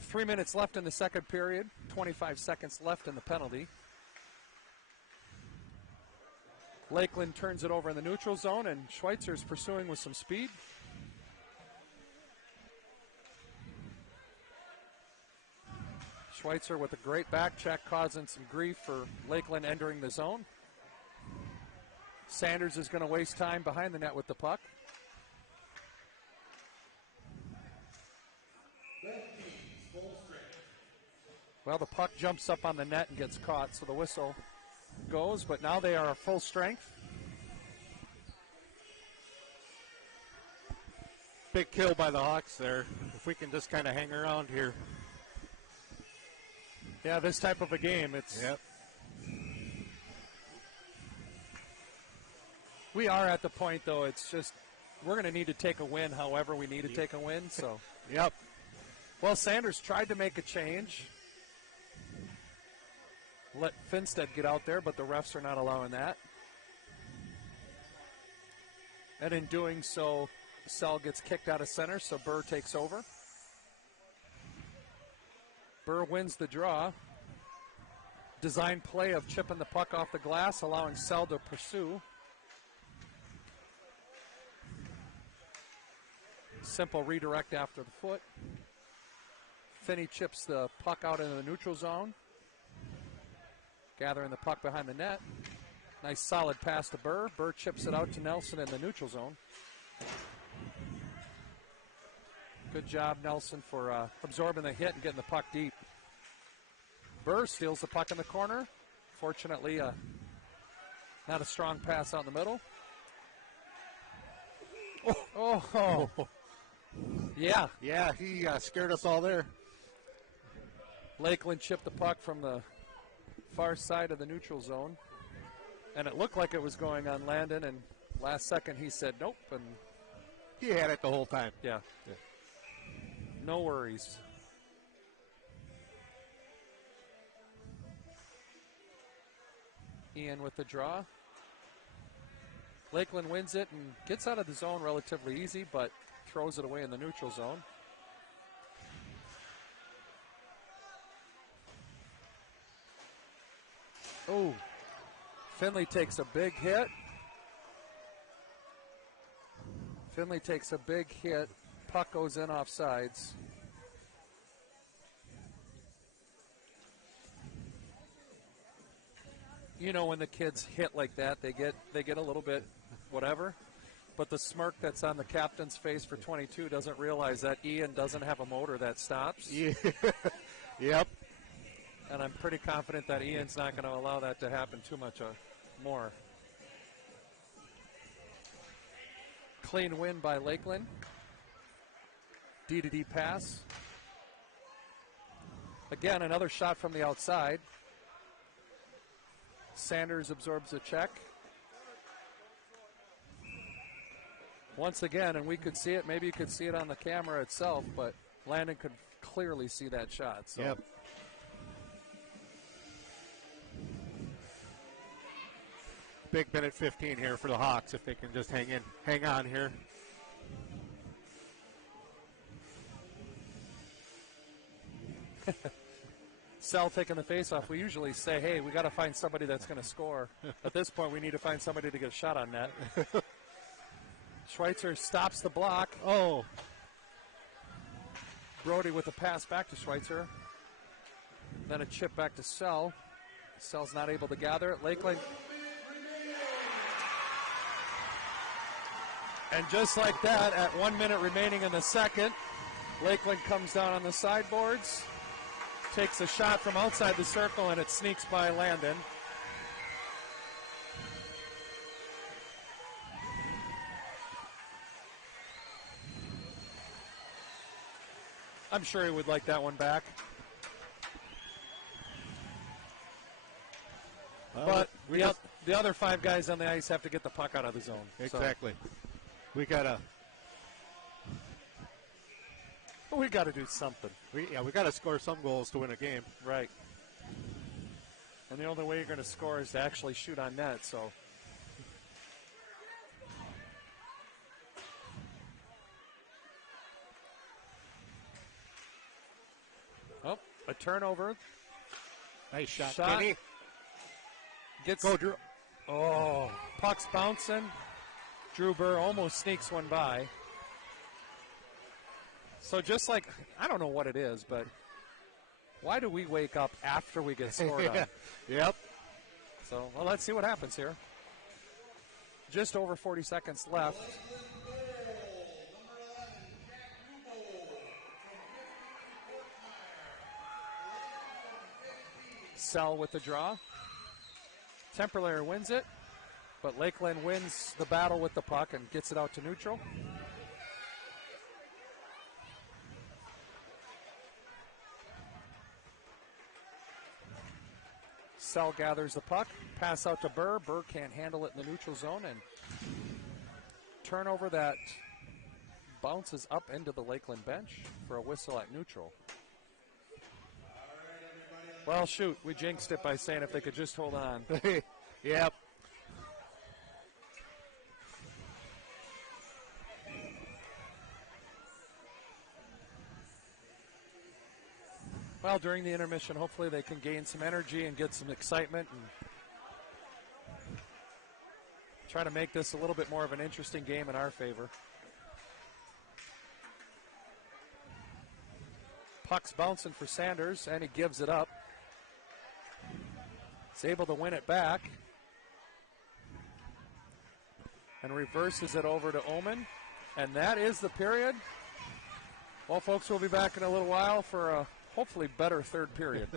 3 minutes left in the second period, 25 seconds left in the penalty. Lakeland turns it over in the neutral zone, and Schweitzer's pursuing with some speed. Schweitzer with a great back check, causing some grief for Lakeland entering the zone. Sanders is going to waste time behind the net with the puck. Well, the puck jumps up on the net and gets caught, so the whistle goes, but now they are at full strength. Big kill by the Hawks there. If we can just kind of hang around here. Yeah, this type of a game, it's... Yep. We are at the point, though, it's just, we're going to need to take a win however we need to take a win, so... Yep. Well, Sanders tried to make a change. Let Finstead get out there, but the refs are not allowing that. And in doing so, Sell gets kicked out of center, so Burr takes over. Burr wins the draw. Design play of chipping the puck off the glass, allowing Sell to pursue. Simple redirect after the foot. Finney chips the puck out into the neutral zone. Gathering the puck behind the net. Nice solid pass to Burr. Burr chips it out to Nelson in the neutral zone. Good job, Nelson, for absorbing the hit and getting the puck deep. Burr steals the puck in the corner. Fortunately, not a strong pass out in the middle. Oh. Yeah. Yeah, he scared us all there. Lakeland chipped the puck from the far side of the neutral zone. And it looked like it was going on Landon, and last second he said nope. And he had it the whole time. Yeah. No worries. Ian with the draw. Lakeland wins it and gets out of the zone relatively easy, but throws it away in the neutral zone. Oh, Finley takes a big hit. Finley takes a big hit. Puck goes in off sides. You know, when the kids hit like that, they get a little bit whatever. But the smirk that's on the captain's face for 22 doesn't realize that Ian doesn't have a motor that stops. Yeah. Yep. And I'm pretty confident that Ian's not going to allow that to happen too much more. Clean win by Lakeland. D-to-D pass. Again, another shot from the outside. Sanders absorbs a check. Once again, and we could see it, maybe you could see it on the camera itself, but Landon could clearly see that shot. So. Yep. Big minute 15 here for the Hawks if they can just hang on here. Sell taking the face-off. We usually say, hey, we got to find somebody that's going to score. At this point, we need to find somebody to get a shot on net. Schweitzer stops the block. Oh. Brody with a pass back to Schweitzer. Then a chip back to Sell. Sell's not able to gather it. Lakeland. And just like that, at 1 minute remaining in the second, Lakeland comes down on the sideboards, takes a shot from outside the circle, and it sneaks by Landon. I'm sure he would like that one back. But the other 5 guys on the ice have to get the puck out of the zone. Exactly. So We got to do something. we got to score some goals to win a game. Right. And the only way you're going to score is to actually shoot on net, so. Oh, a turnover. Nice shot, Kenny. Go, Drew. Oh, puck's bouncing. Drew Burr almost sneaks one by. So just like, I don't know what it is, but why do we wake up after we get scored on? Yep. So, well, let's see what happens here. Just over 40 seconds left. Sell with the draw. Temporary wins it, but Lakeland wins the battle with the puck and gets it out to neutral. Sell gathers the puck, pass out to Burr. Burr can't handle it in the neutral zone, and turnover that bounces up into the Lakeland bench for a whistle at neutral. Well, shoot, we jinxed it by saying if they could just hold on. Yep. Well, during the intermission, hopefully they can gain some energy and get some excitement and try to make this a little bit more of an interesting game in our favor. Puck's bouncing for Sanders, and he gives it up. He's able to win it back and reverses it over to Omen. And that is the period. Well, folks, we'll be back in a little while for a hopefully better third period.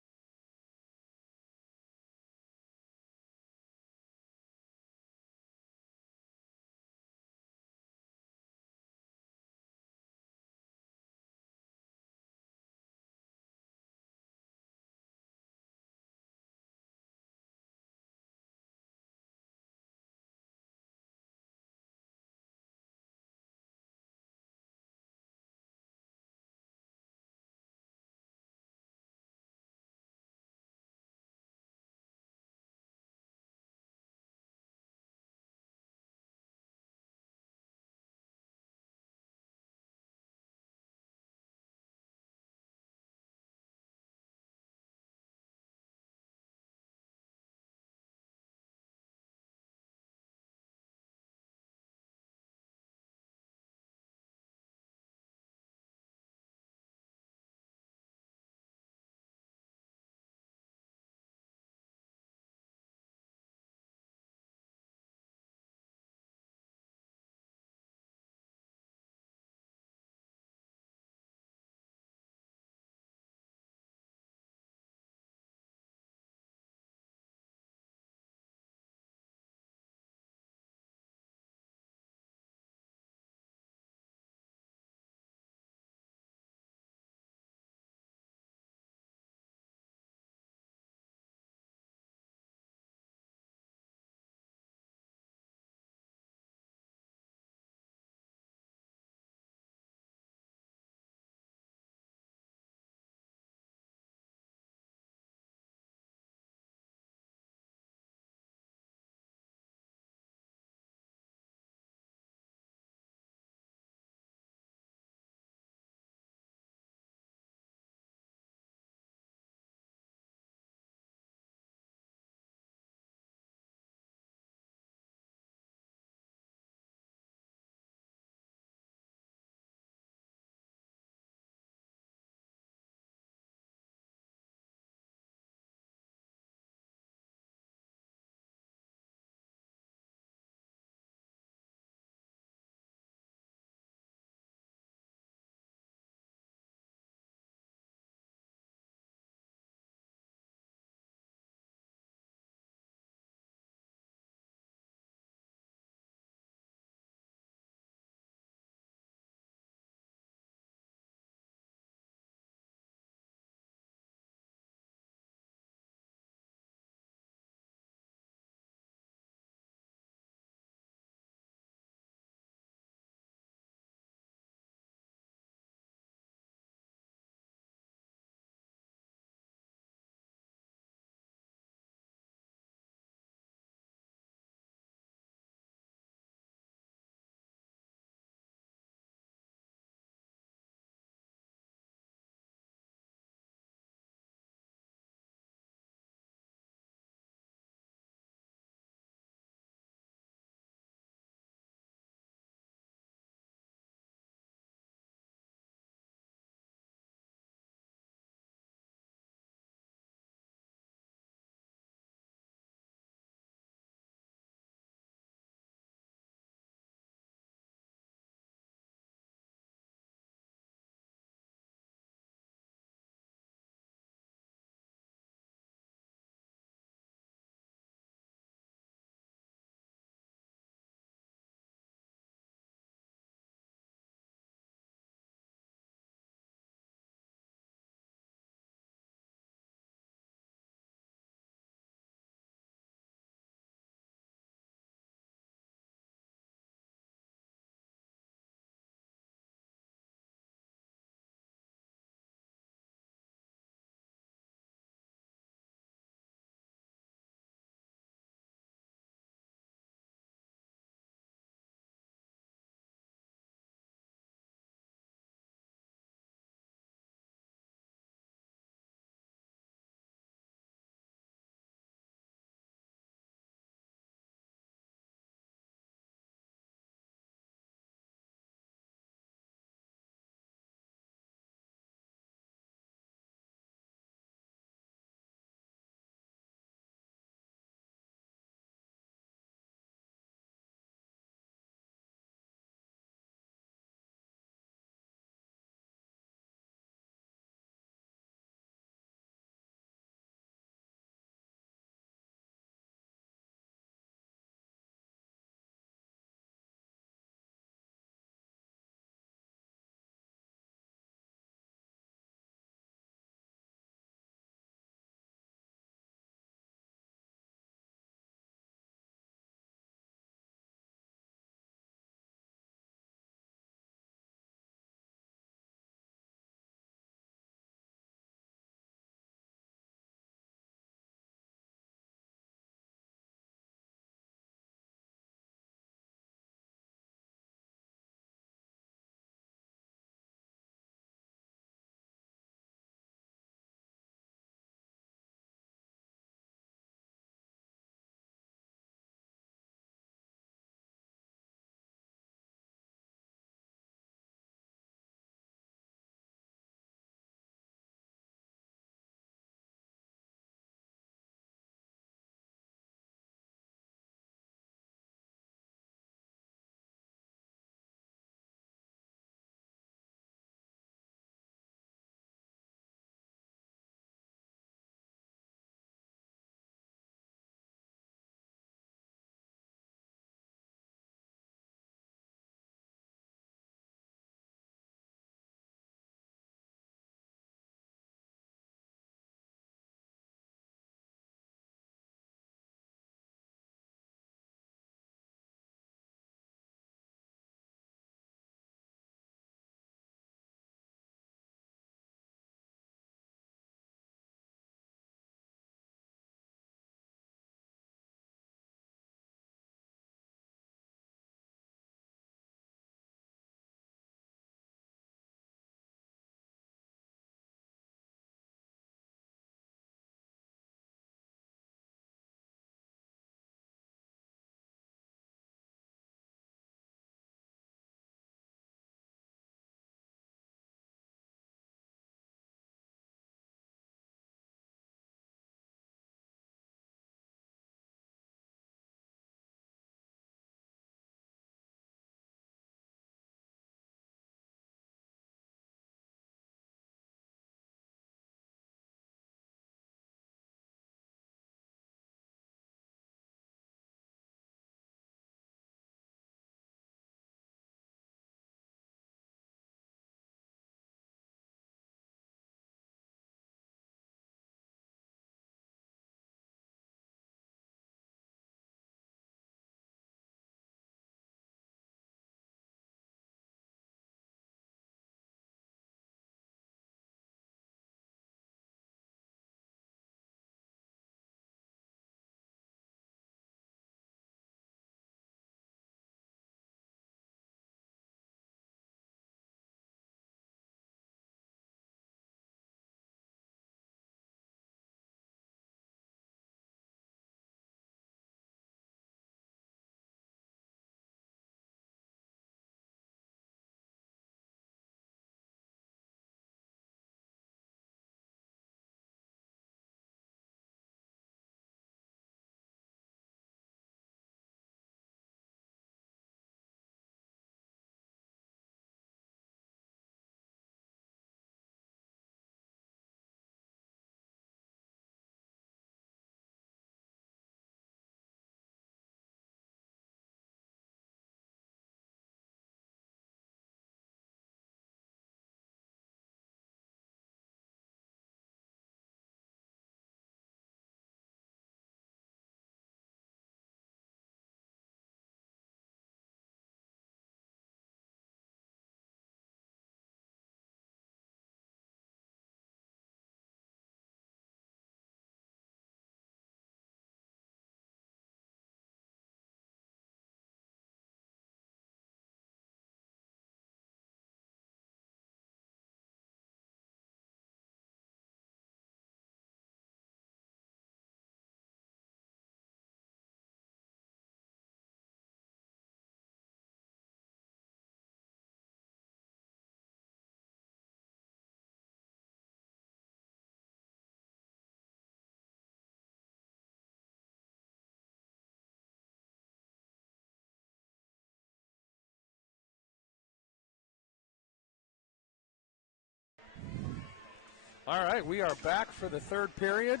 All right, we are back for the third period.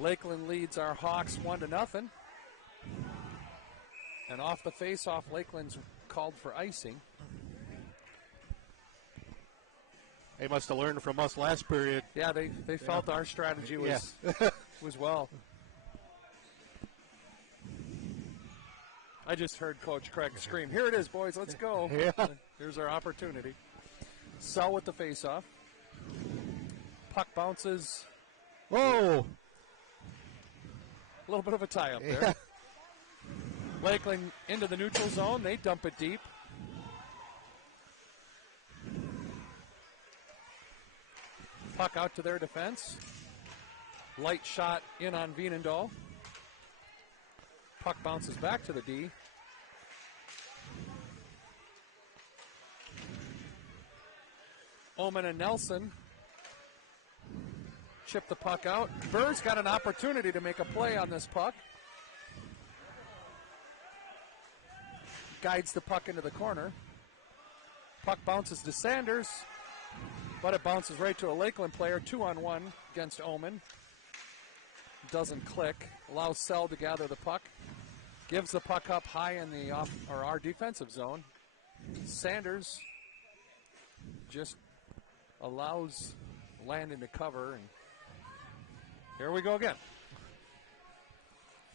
Lakeland leads our Hawks 1-0. And off the face-off, Lakeland's called for icing. They must have learned from us last period. Yeah, they felt our strategy was was well. I just heard Coach Craig scream, "Here it is, boys, let's go." Yeah. Here's our opportunity. Sell with the face-off. Puck bounces. Whoa! A little bit of a tie-up there. Yeah. Lakeland into the neutral zone. They dump it deep. Puck out to their defense. Light shot in on Veenendahl. Puck bounces back to the D. Omen and Nelson chip the puck out. Burr's got an opportunity to make a play on this puck. Guides the puck into the corner. Puck bounces to Sanders, but it bounces right to a Lakeland player. 2-on-1 against Omen. Doesn't click. Allows Sell to gather the puck. Gives the puck up high in the our defensive zone. Sanders just allows Landon to cover, and here we go again.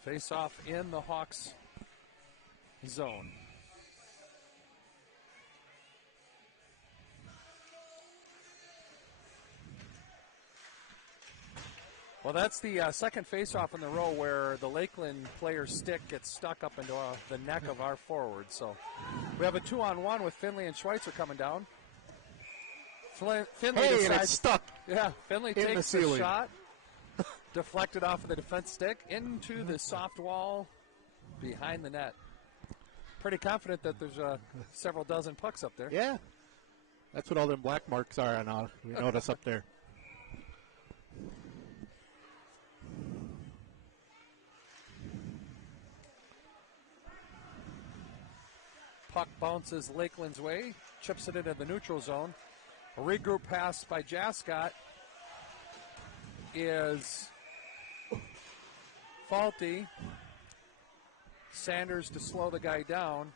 Face off in the Hawks zone. Well, that's the second face-off in the row where the Lakeland player's stick gets stuck up into the neck of our forward. So we have a 2-on-1 with Finley and Schweitzer coming down. Finley decides, and it's stuck. Yeah, Finley in takes the ceiling. shot, deflected off of the defense stick into the soft wall behind the net. Pretty confident that there's several dozen pucks up there. Yeah. That's what all them black marks are on. We notice up there. Puck bounces Lakeland's way, chips it into the neutral zone. A regroup pass by Jascott is faulty. Sanders to slow the guy down.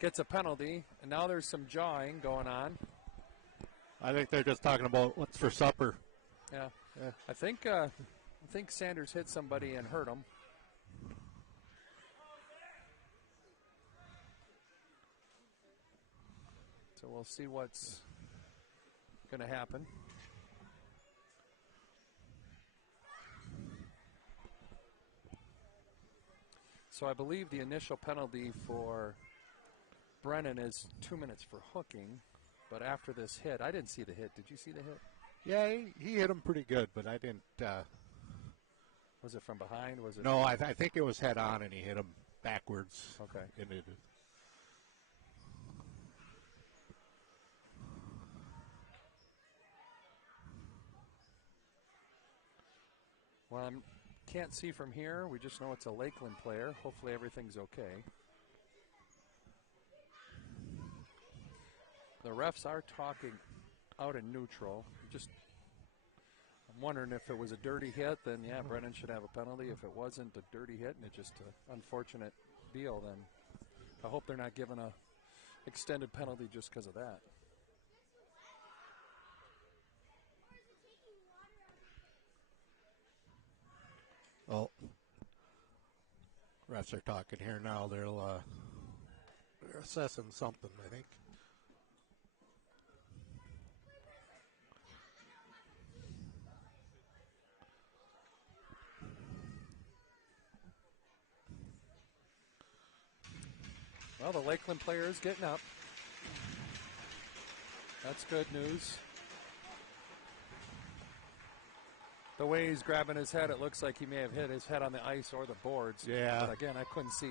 Gets a penalty, and now there's some jawing going on. I think they're just talking about what's for supper. Yeah. I think Sanders hit somebody and hurt him. So we'll see what's going to happen. So I believe the initial penalty for Brennan is 2 minutes for hooking, but after this hit, I didn't see the hit. Did you see the hit? Yeah, he hit him pretty good, but I didn't. Was it from behind? Was it? No, I think it was head on, and he hit him backwards. Okay. Well, I can't see from here. We just know it's a Lakeland player. Hopefully everything's okay. The refs are talking out in neutral. I'm wondering if it was a dirty hit, then yeah, Brennan should have a penalty. If it wasn't a dirty hit and it's just an unfortunate deal, then I hope they're not giving a extended penalty just because of that. Well, refs are talking here now. They're assessing something, I think. Well, the Lakeland player is getting up. That's good news. The way he's grabbing his head, it looks like he may have hit his head on the ice or the boards. Yeah. But again, I couldn't see.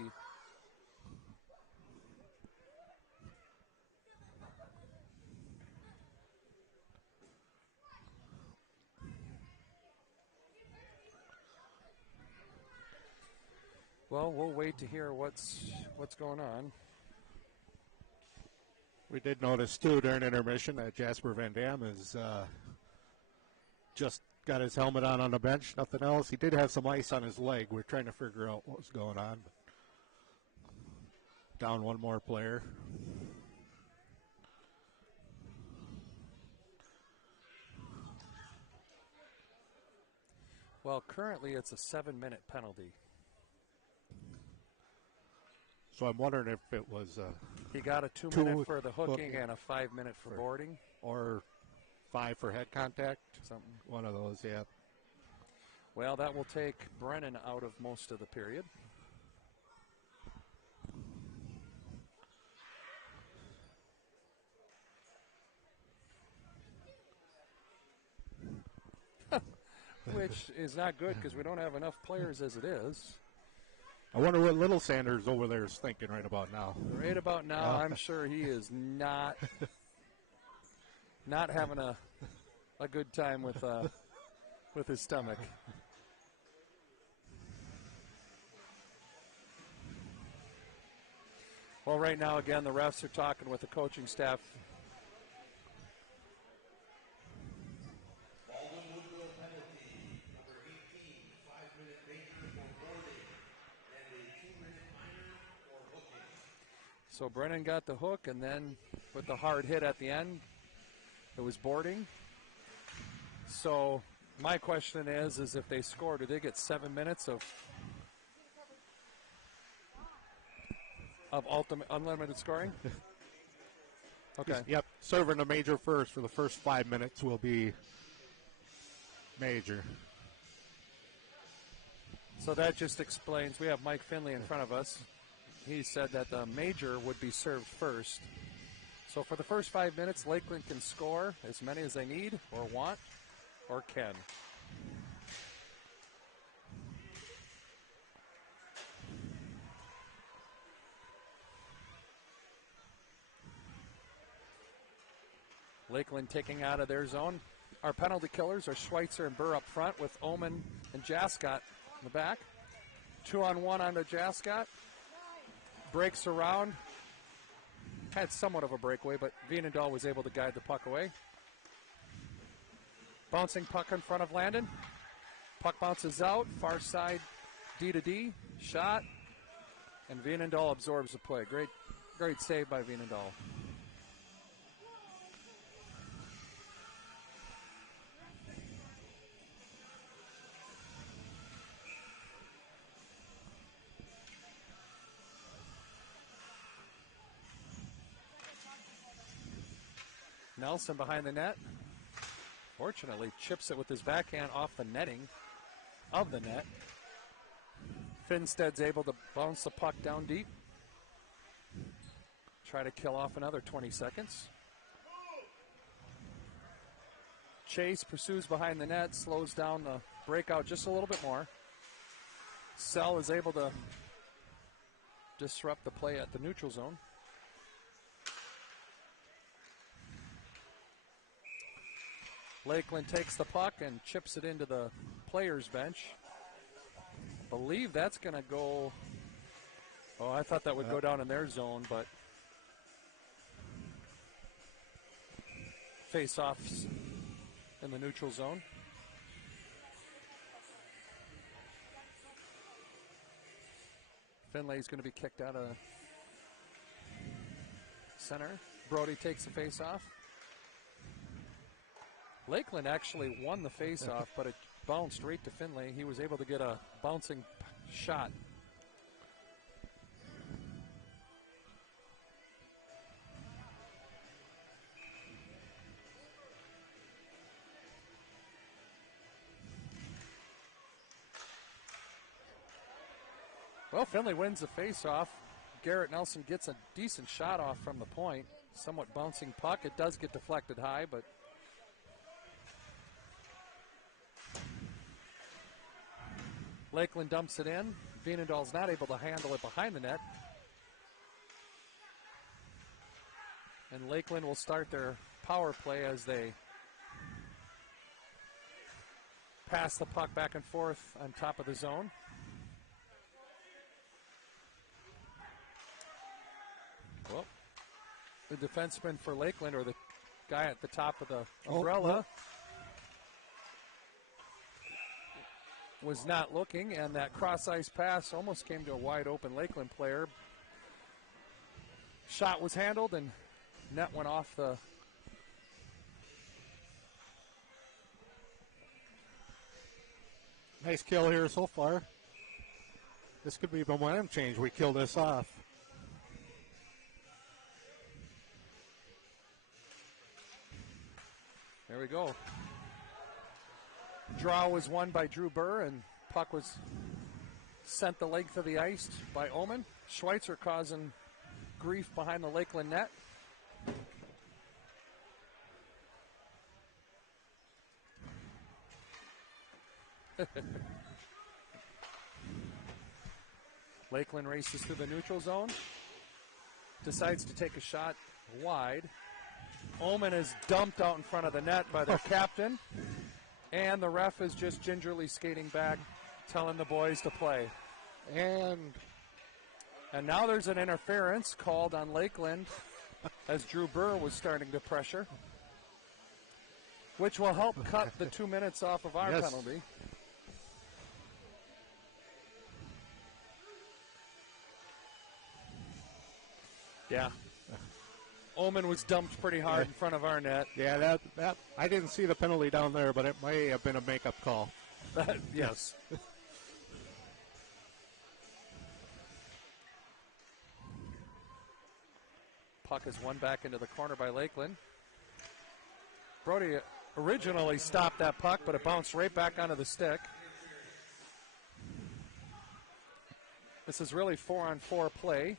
Well, we'll wait to hear what's going on. We did notice, too, during intermission that Jasper Van Dam is just got his helmet on the bench, nothing else. He did have some ice on his leg. We're trying to figure out what was going on. Down one more player. Well, currently it's a 7-minute penalty. So I'm wondering if it was he got a 2-minute for the hooking and a 5-minute for boarding. Or 5 for head contact. Something. One of those, yeah. Well, that will take Brennan out of most of the period. Which is not good because we don't have enough players as it is. I wonder what Little Sanders over there is thinking right about now. Right about now, I'm sure he is not having a good time with his stomach. Well, right now, again, the refs are talking with the coaching staff. So Brennan got the hook, and then with the hard hit at the end, it was boarding. So my question is if they score, do they get 7 minutes of ultimate unlimited scoring? Okay. Yep, serving a major first for the first 5 minutes will be major. So that just explains, we have Mike Finley in front of us. He said that the major would be served first. So for the first 5 minutes, Lakeland can score as many as they need or want or can. Lakeland taking out of their zone. Our penalty killers are Schweitzer and Burr up front with Oman and Jascott in the back. 2-on-1 onto Jascott. Breaks around. Had somewhat of a breakaway, but Vienendahl was able to guide the puck away. Bouncing puck in front of Landon. Puck bounces out. Far side, D to D. Shot. And Vienendahl absorbs the play. Great save by Vienendahl. Nelson behind the net. Fortunately, chips it with his backhand off the netting of the net. Finstead's able to bounce the puck down deep. Try to kill off another 20 seconds. Chase pursues behind the net, slows down the breakout just a little bit more. Sell is able to disrupt the play at the neutral zone. Lakeland takes the puck and chips it into the players' bench. I believe that's going to go. Oh, I thought that would go down in their zone, but face-offs in the neutral zone. Finlay's going to be kicked out of center. Brody takes the face-off. Lakeland actually won the face-off, but it bounced right to Finlay. He was able to get a bouncing shot. Well, Finlay wins the face-off. Garrett Nelson gets a decent shot off from the point. Somewhat bouncing puck. It does get deflected high, but Lakeland dumps it in. Vienendahl's not able to handle it behind the net. And Lakeland will start their power play as they pass the puck back and forth on top of the zone. Well, the defenseman for Lakeland, or the guy at the top of the umbrella, was not looking, and that cross-ice pass almost came to a wide-open Lakeland player. Shot was handled, and net went off the... Nice kill here so far. This could be a momentum change. We kill this off. There we go. Draw was won by Drew Burr, and puck was sent the length of the ice by Omen. Schweitzer causing grief behind the Lakeland net. Lakeland races through the neutral zone. Decides to take a shot wide. Omen is dumped out in front of the net by their captain. And the ref is just gingerly skating back, telling the boys to play. And now there's an interference called on Lakeland as Drew Burr was starting to pressure, which will help cut the 2 minutes off of our penalty. Yeah. Omen was dumped pretty hard in front of our net. Yeah, that I didn't see the penalty down there, but it may have been a makeup call. Yes. Puck is won back into the corner by Lakeland. Brody originally stopped that puck, but it bounced right back onto the stick. This is really 4-on-4 play.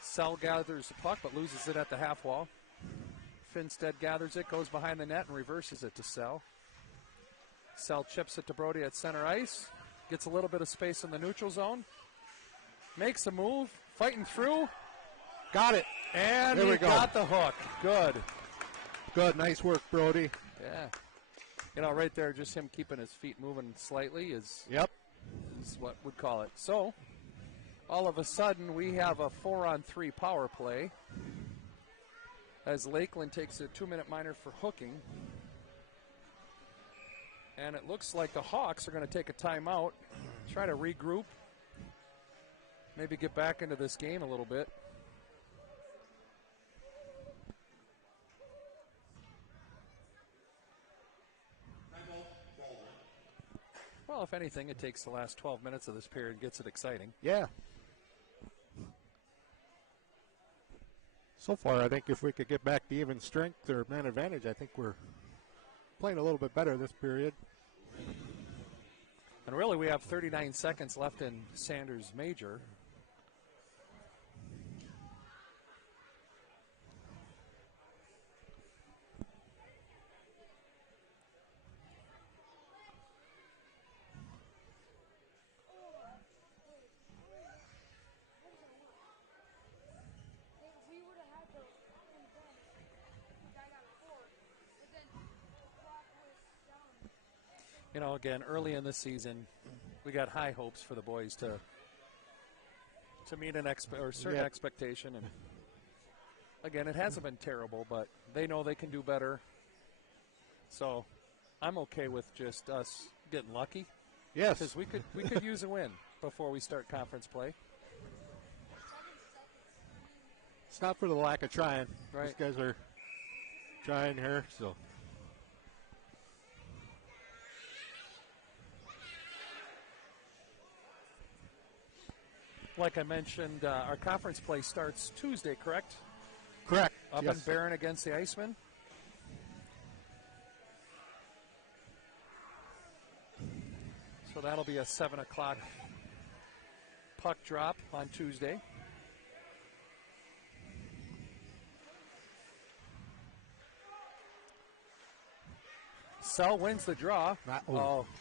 Sell gathers the puck, but loses it at the half wall. Finstead gathers it, goes behind the net, and reverses it to Sell. Sell chips it to Brody at center ice. Gets a little bit of space in the neutral zone. Makes a move, fighting through. Got it. And he got the hook. Good. Good, nice work, Brody. Yeah. You know, right there, just him keeping his feet moving slightly is what we'd call it. So, all of a sudden, we have a 4-on-3 power play as Lakeland takes a 2-minute minor for hooking. And it looks like the Hawks are going to take a timeout, try to regroup, maybe get back into this game a little bit. Well, if anything, it takes the last 12 minutes of this period and gets it exciting. Yeah. So far, I think if we could get back to even strength or man advantage, I think we're playing a little bit better this period. And really, we have 39 seconds left in Sanders Major. You know, again, early in the season, we got high hopes for the boys to meet an certain expectation. And again, it hasn't been terrible, but they know they can do better. So I'm okay with just us getting lucky. Yes, because we could use a win before we start conference play. It's not for the lack of trying. Right. These guys are trying here, so. Like I mentioned, our conference play starts Tuesday, correct? Correct. Up in Barron against the Icemen. So that'll be a 7 o'clock puck drop on Tuesday. Sell wins the draw.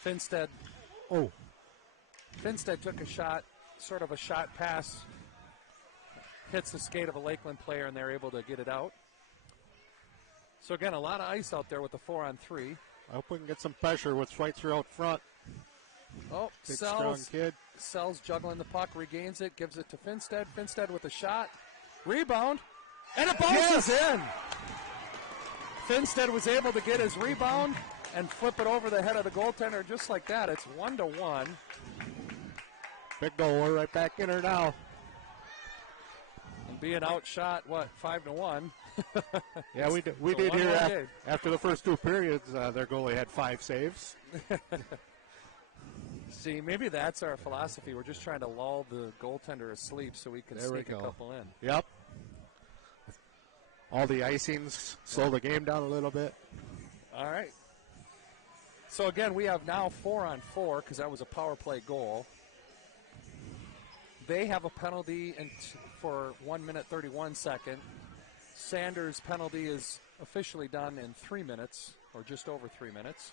Finstead. Finstead took a shot. Sort of a shot pass, hits the skate of a Lakeland player, and they're able to get it out. So again, a lot of ice out there with the 4-on-3. I hope we can get some pressure with Schweitzer out front. Oh, Big, strong kid. Sells juggling the puck, regains it, gives it to Finstead. Finstead with a shot. Rebound. And it bounces in. Finstead was able to get his rebound and flip it over the head of the goaltender just like that. It's 1-1. Big goal. We're right back in her now. And being outshot, 5-1. Yeah, we did here after the first two periods. Their goalie had 5 saves. See, maybe that's our philosophy. We're just trying to lull the goaltender asleep so we can sneak a couple in. Yep. All the icings slow the game down a little bit. All right. So, again, we have now 4-on-4 because that was a power play goal. They have a penalty for 1 minute 31 seconds. Sanders' penalty is officially done in 3 minutes, or just over 3 minutes.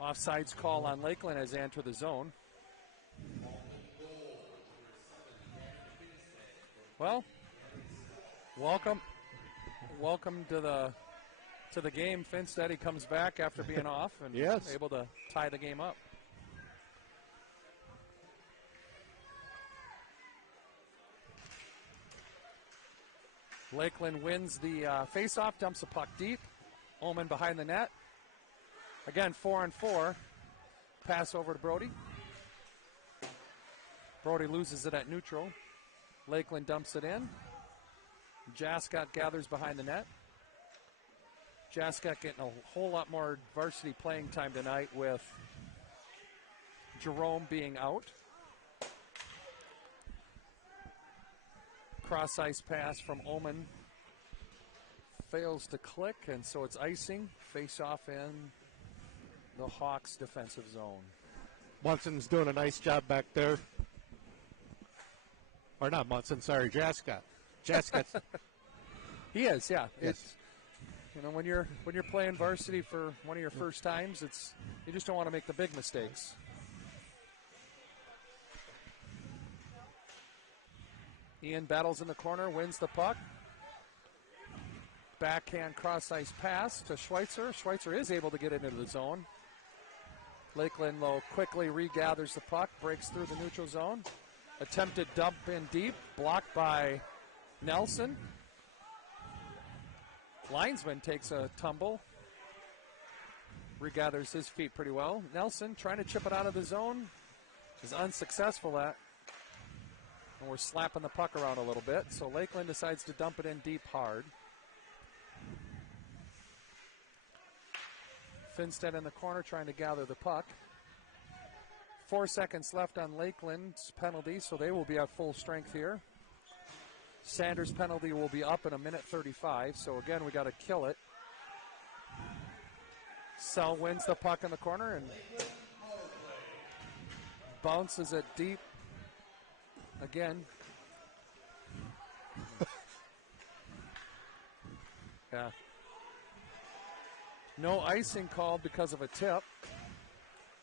Offsides call on Lakeland as they enter the zone. Well, welcome to the game. Finstead, he comes back after being off and able to tie the game up. Lakeland wins the face-off, dumps the puck deep. Ullman behind the net. Again, 4-on-4. Pass over to Brody. Brody loses it at neutral. Lakeland dumps it in. Jascott gathers behind the net. Jascott getting a whole lot more varsity playing time tonight with Jerome being out. Cross-ice pass from Ullman fails to click, and so it's icing. Face-off in the Hawks' defensive zone. Munson's doing a nice job back there. Or not Munson, sorry, Jascott. Jascott's. He is, yeah. Yes. It's, when you're playing varsity for one of your first times, you just don't want to make the big mistakes. Ian battles in the corner, wins the puck. Backhand cross-ice pass to Schweitzer. Schweitzer is able to get into the zone. Lakeland, though, quickly regathers the puck, breaks through the neutral zone. Attempted dump in deep, blocked by Nelson. Linesman takes a tumble. Regathers his feet pretty well. Nelson trying to chip it out of the zone is unsuccessful at. And we're slapping the puck around a little bit, so Lakeland decides to dump it in deep hard. Finstead in the corner trying to gather the puck. 4 seconds left on Lakeland's penalty, so they will be at full strength here. Sanders' penalty will be up in 1:35, so again, we got to kill it. Sell wins the puck in the corner and bounces it deep again. Yeah. No icing called because of a tip.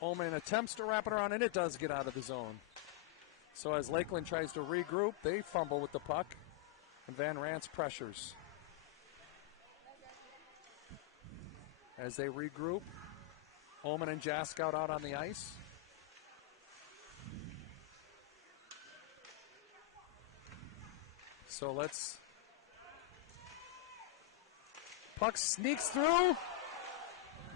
Ullman attempts to wrap it around, and it does get out of the zone. So as Lakeland tries to regroup, they fumble with the puck, and Van Rance pressures. As they regroup, Ullman and Jascout out on the ice. So puck sneaks through.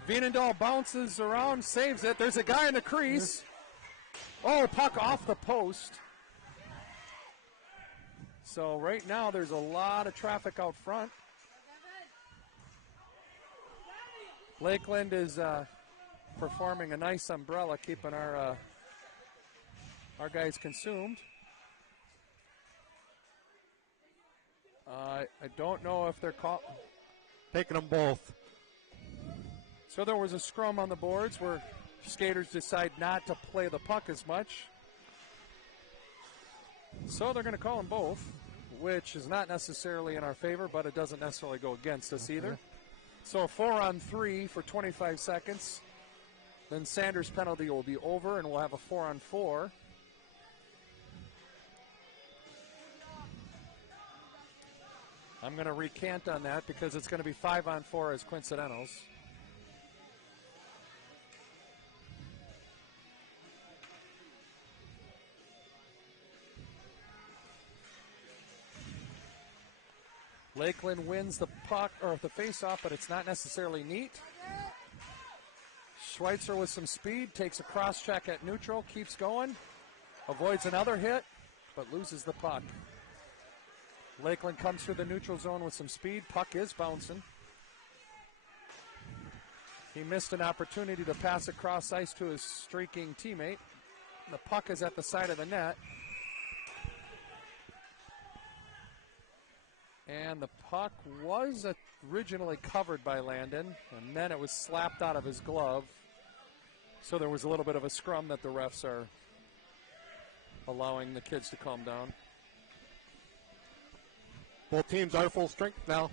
Vienendahl bounces around, saves it. There's a guy in the crease. Oh, puck off the post. So right now there's a lot of traffic out front. Lakeland is performing a nice umbrella, keeping our guys consumed. I don't know if they're taking them both. So there was a scrum on the boards where skaters decide not to play the puck as much. So they're going to call them both, which is not necessarily in our favor, but it doesn't necessarily go against us either. So a 4-on-3 for 25 seconds. Then Sanders' penalty will be over, and we'll have a 4-on-4. I'm going to recant on that because it's going to be 5-on-4 as coincidentals. Lakeland wins the puck or the face-off, but it's not necessarily neat. Schweitzer with some speed, takes a cross-check at neutral, keeps going, avoids another hit, but loses the puck. Lakeland comes through the neutral zone with some speed. Puck is bouncing. He missed an opportunity to pass across ice to his streaking teammate. The puck is at the side of the net. And the puck was originally covered by Landon, and then it was slapped out of his glove. So there was a little bit of a scrum that the refs are allowing the kids to calm down. Both teams are full strength now.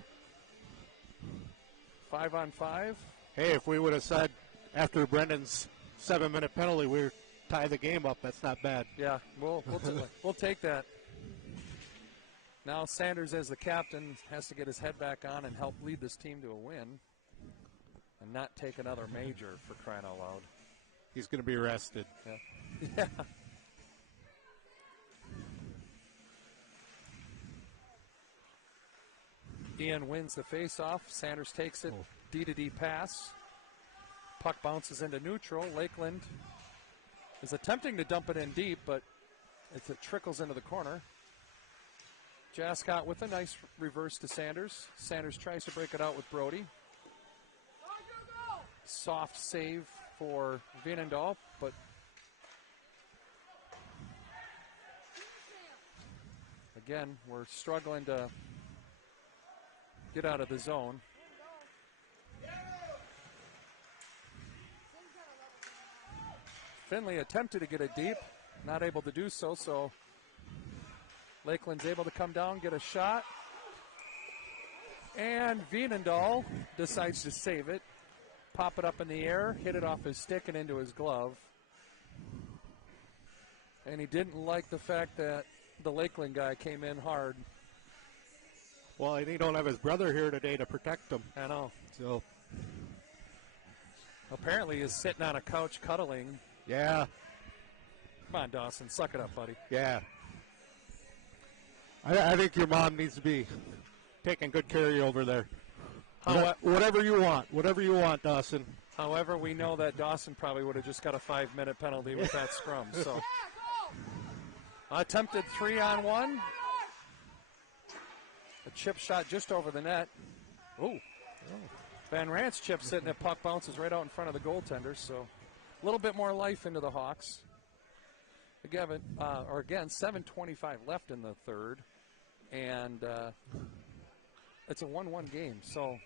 5-on-5. Hey, if we would have said after Brendan's 7-minute penalty we tie the game up, that's not bad. Yeah, we'll take that. Now Sanders, as the captain, has to get his head back on and help lead this team to a win and not take another major, for crying out loud. He's going to be arrested. Yeah. Yeah. Ian wins the faceoff. Sanders takes it. D-to-D pass. Puck bounces into neutral. Lakeland is attempting to dump it in deep, but it trickles into the corner. Jascott with a nice reverse to Sanders. Sanders tries to break it out with Brody. Soft save for Vienendahl, but again, we're struggling to get out of the zone. Finley attempted to get it deep, not able to do so, so Lakeland's able to come down, get a shot. And Vienendahl decides to save it. Pop it up in the air, hit it off his stick and into his glove. And he didn't like the fact that the Lakeland guy came in hard. Well, and he don't have his brother here today to protect him. I know. So apparently he's sitting on a couch cuddling. Yeah. Come on, Dawson, suck it up, buddy. Yeah. I think your mom needs to be taking good care of you over there. Whatever you want, Dawson. However, we know that Dawson probably would have just got a 5-minute penalty with that scrum. So, attempted 3-on-1. A chip shot just over the net. Ooh. Van Rant's chip sitting at puck bounces right out in front of the goaltender. So, a little bit more life into the Hawks. Again, 7:25 left in the third, and it's a 1-1 game. So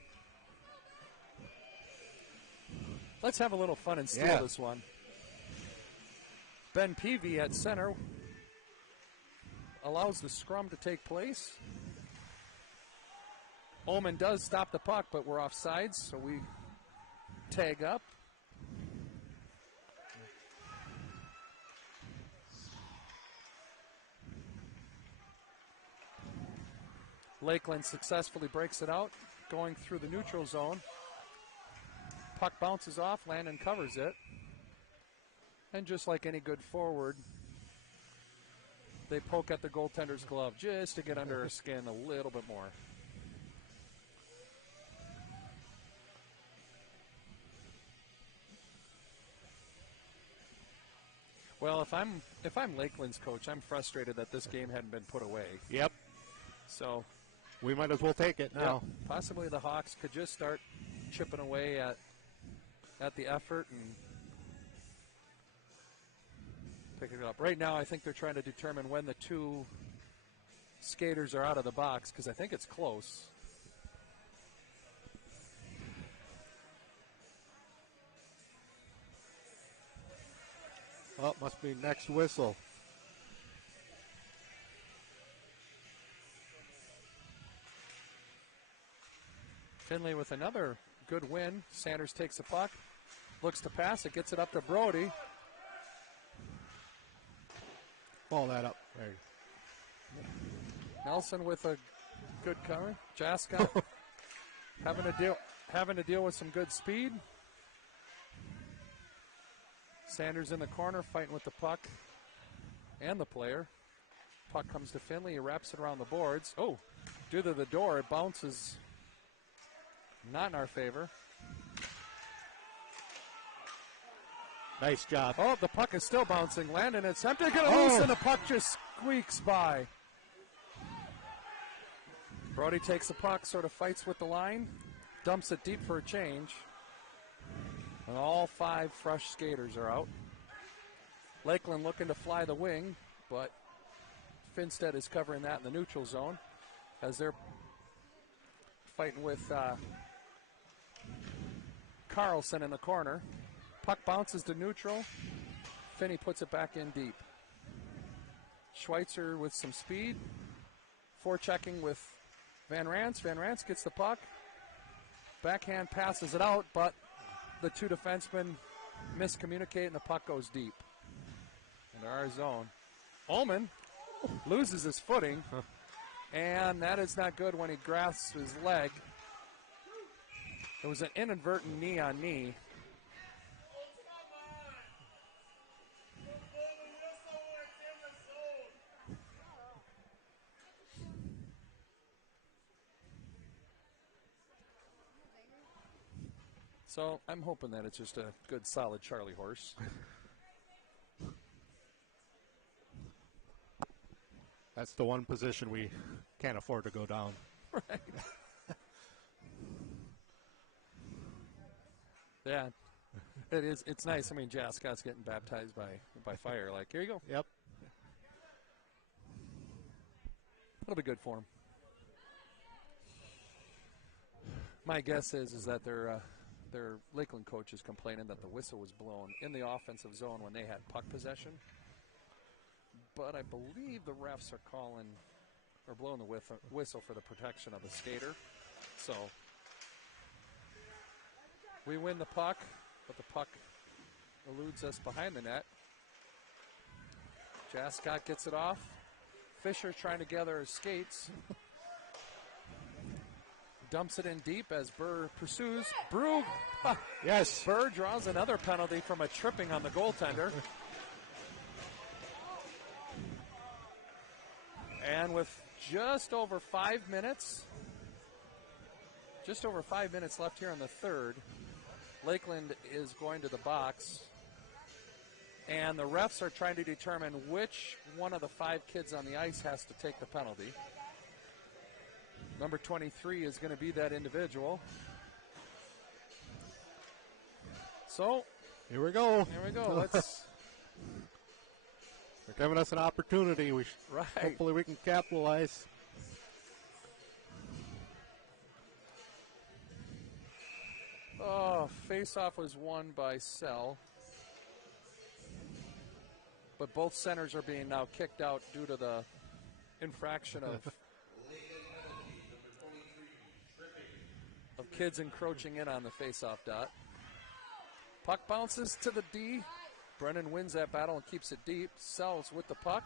let's have a little fun and steal this one. Ben Peavy at center allows the scrum to take place. Ullman does stop the puck, but we're offsides, so we tag up. Lakeland successfully breaks it out, going through the neutral zone. Puck bounces off, Landon covers it. And just like any good forward, they poke at the goaltender's glove just to get under her skin a little bit more. Well, if I'm Lakeland's coach, I'm frustrated that this game hadn't been put away. Yep. So we might as well take it now. Yeah, possibly the Hawks could just start chipping away at the effort and pick it up. Right now, I think they're trying to determine when the two skaters are out of the box because I think it's close. Well, it must be next whistle. Finley with another good win. Sanders takes the puck, looks to pass it, gets it up to Brody. Ball that up. There. Nelson with a Good cover. Jaska having to deal with some good speed. Sanders in the corner fighting with the puck and the player. Puck comes to Finley. He wraps it around the boards. Oh, due to the door, it bounces. Not in our favor. Nice job. Oh, the puck is still bouncing. Landon attempted to get it loose, and the puck just squeaks by. Brody takes the puck, sort of fights with the line, dumps it deep for a change. And all 5 fresh skaters are out. Lakeland looking to fly the wing, but Finstead is covering that in the neutral zone as they're fighting with Carlson in the corner. Puck bounces to neutral. Finney puts it back in deep. Schweitzer with some speed. Forechecking with Van Rans. Van Rans gets the puck. Backhand passes it out, but the 2 defensemen miscommunicate and the puck goes deep into our zone. Ullman loses his footing, and that is not good when he grasps his leg. It was an inadvertent knee on knee. So I'm hoping that it's just a good, solid Charlie horse. That's the one position we can't afford to go down. Right. Yeah, it is. It's nice. I mean, Jascott's getting baptized by fire. Like, here you go. Yep. It'll be good for him. My guess is that their Lakeland coach is complaining that the whistle was blown in the offensive zone when they had puck possession. But I believe the refs are calling or blowing the whistle for the protection of the skater. So we win the puck, but the puck eludes us behind the net. Jascott gets it off. Fisher trying to gather his skates. Dumps it in deep as Burr pursues. Brug. Yes. Burr draws another penalty from a tripping on the goaltender. And with just over 5 minutes left here in the third, Lakeland is going to the box. And the refs are trying to determine which one of the 5 kids on the ice has to take the penalty. Number 23 is going to be that individual. So, here we go. Let's. They're giving us an opportunity. Right. Hopefully we can capitalize. Oh, face-off was won by Sell. But both centers are being now kicked out due to the infraction of kids encroaching in on the face-off dot. Puck bounces to the D. Brennan wins that battle and keeps it deep. Sells with the puck.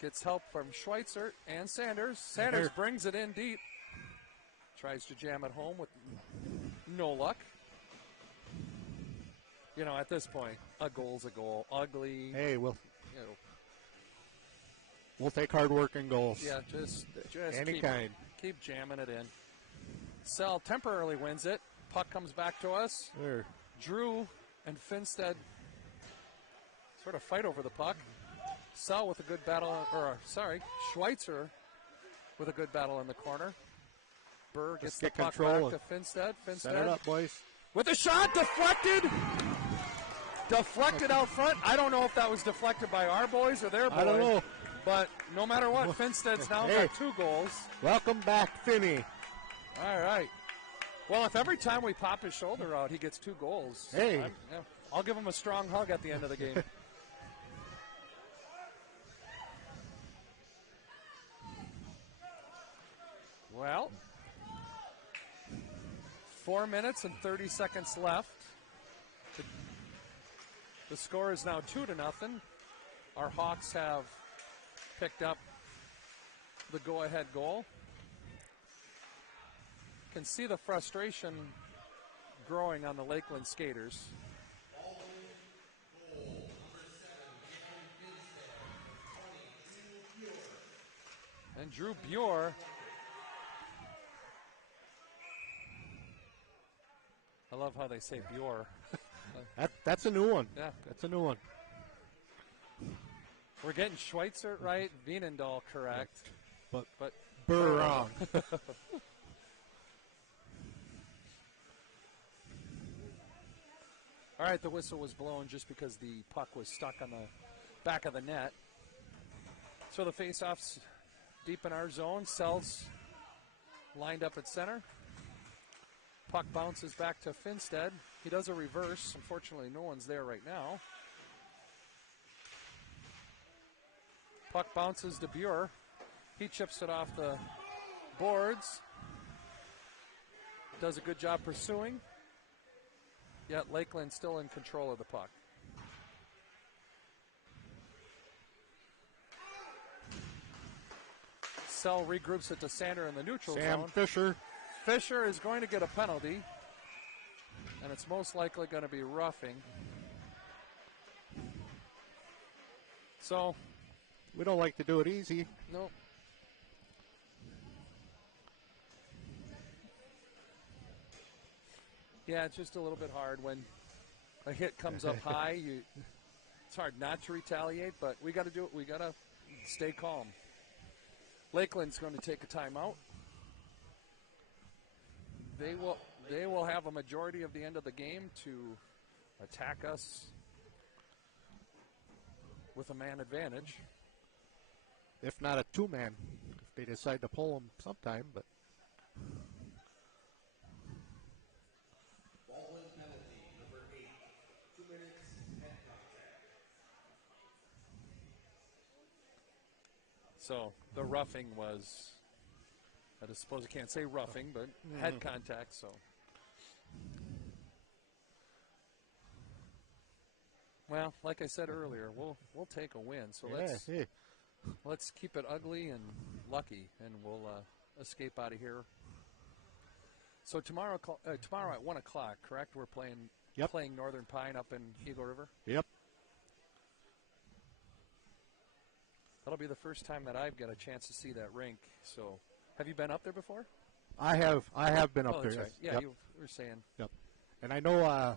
Gets help from Schweitzer and Sanders. Sanders brings it in deep. Tries to jam it home with no luck. You know, at this point, a goal's a goal. Ugly. Hey, we'll take hard-working goals. Yeah, just any kind. Keep jamming it in. Sell temporarily wins it. Puck comes back to us. There. Drew and Finstead sort of fight over the puck. Sell with a good battle, Schweitzer with a good battle in the corner. Burr gets the puck back to Finstead. Set it up, boys. With a shot, deflected. Deflected out front. I don't know if that was deflected by our boys or their boys. I don't know. But no matter what, Finstead's now got 2 goals. Welcome back, Finney. All right. Well, if every time we pop his shoulder out, he gets 2 goals, hey, I'll give him a strong hug at the end of the game. Well, 4 minutes and 30 seconds left. The score is now 2-0. Our Hawks have picked up the go-ahead goal. Can see the frustration growing on the Lakeland skaters. And Drew Buer, I love how they say Buer. That's a new one. Yeah. That's a new one. We're getting Schweitzer right, Wienendahl correct, But Burr wrong. All right, the whistle was blown just because the puck was stuck on the back of the net. So the face-off's deep in our zone. Sells lined up at center. Puck bounces back to Finstead. He does a reverse. Unfortunately, no one's there right now. Puck bounces to Buer. He chips it off the boards. Does a good job pursuing. Yet Lakeland still in control of the puck. Sell regroups it to Sander in the neutral Sam zone. Fisher. Fisher is going to get a penalty, and it's most likely going to be roughing. So, We don't like to do it easy. no. Yeah, it's just a little bit hard when a hit comes up high. It's hard not to retaliate, but we got to do it. We got to stay calm. Lakeland's going to take a timeout. They will have a majority of the end of the game to attack us with a man advantage. If not a two-man, if they decide to pull him sometime. But Baldwin penalty, number 8. 2 minutes, head contact. So the roughing was, I suppose I can't say roughing, but head contact. So, well, like I said earlier, we'll take a win. So let's keep it ugly and lucky, and we'll escape out of here. So tomorrow at 1 o'clock, correct? We're playing Northern Pine up in Eagle River. Yep. That'll be the first time that I've got a chance to see that rink. So, have you been up there before? I have been up Oh, there. that's right. Yes. Yeah, Yep. you were saying. Yep. And I know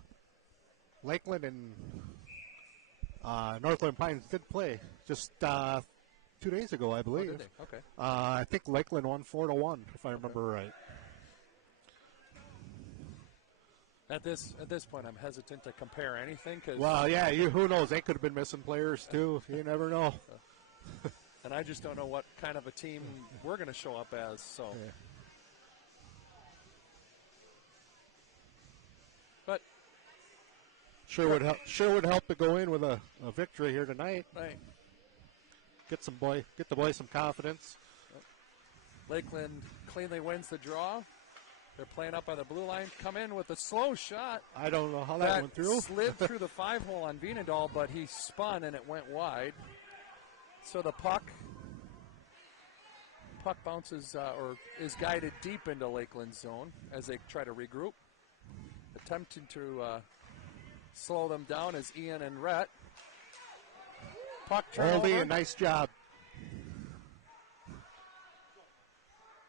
Lakeland and Northland Pines did play just 2 days ago, I Oh, believe. did they? Okay. I think Lakeland won 4-1, if I remember right. At this point, I'm hesitant to compare anything because. Well, yeah, who knows? They could have been missing players too. You never know. And I just don't know what kind of a team we're going to show up as. So. Yeah. But Sure would help to go in with a victory here tonight. right. Get the boys some confidence. Lakeland cleanly wins the draw. They're playing up by the blue line. Come in with a slow shot. I don't know how that went through. Slid through the 5-hole on Wienendahl, but he spun and it went wide. So the puck bounces or is guided deep into Lakeland's zone as they try to regroup. Attempting to slow them down is Ian and Rhett. Puck turnover. Oldie, a nice job.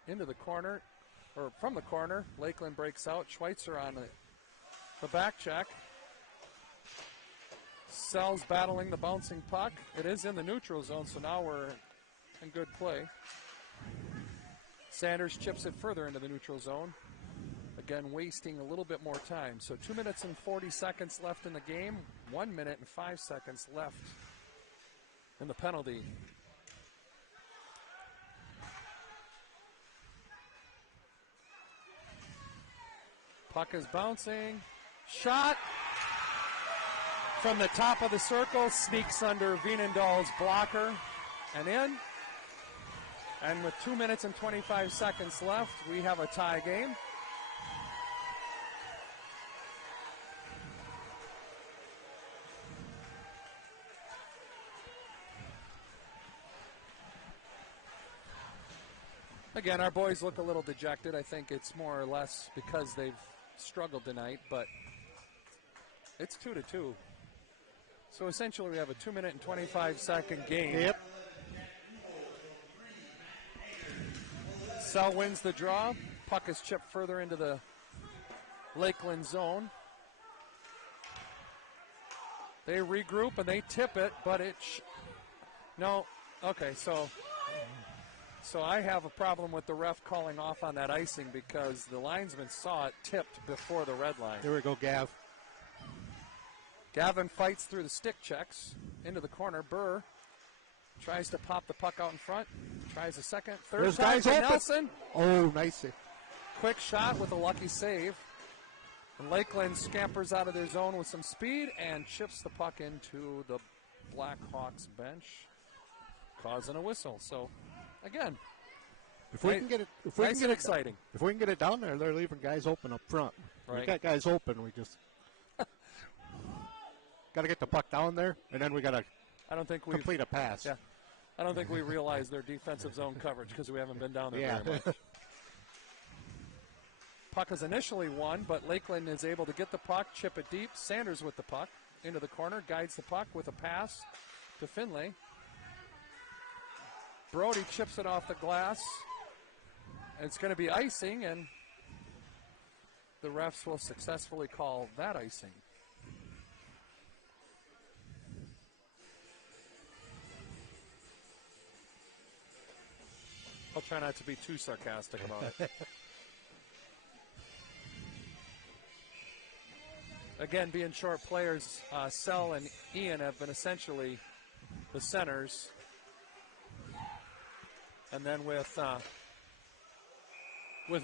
Into the corner, or from the corner. Lakeland breaks out. Schweitzer on the back check. Sells battling the bouncing puck. It is in the neutral zone, so now we're in good play. Sanders chips it further into the neutral zone. Again, wasting a little bit more time. So 2 minutes and 40 seconds left in the game. 1 minute and 5 seconds left in the penalty. Puck is bouncing. Shot from the top of the circle. Sneaks under Wienendahl's blocker and in. And with 2 minutes and 25 seconds left, we have a tie game. again, our boys look a little dejected. I think it's more or less because they've struggled tonight, but it's 2-2. So essentially we have a 2-minute and 25-second game. Yep. Cell wins the draw. Puck is chipped further into the Lakeland zone. They regroup and they tip it, but no. Okay, so I have a problem with the ref calling off on that icing because the linesman saw it tipped before the red line. Here we go, Gav. Gavin fights through the stick checks into the corner. Burr tries to pop the puck out in front. Tries a second. Third Those time guys for open. Nelson. Oh, nice. Quick shot with a lucky save. And Lakeland scampers out of their zone with some speed and chips the puck into the Blackhawks bench, causing a whistle. So, again, If we can get it, exciting. If we can get it down there, they're leaving guys open up front. Right. We got guys open. We just got to get the puck down there, and then we got to complete a pass. Yeah, I don't think we realize their defensive zone coverage because we haven't been down there very much. Puck is initially won, but Lakeland is able to get the puck, chip it deep. Sanders with the puck into the corner, guides the puck with a pass to Finlay. Brody chips it off the glass. It's going to be icing, and the refs will successfully call that icing. I'll try not to be too sarcastic about it. Again, being short players, Sell and Ian have been essentially the centers. And then with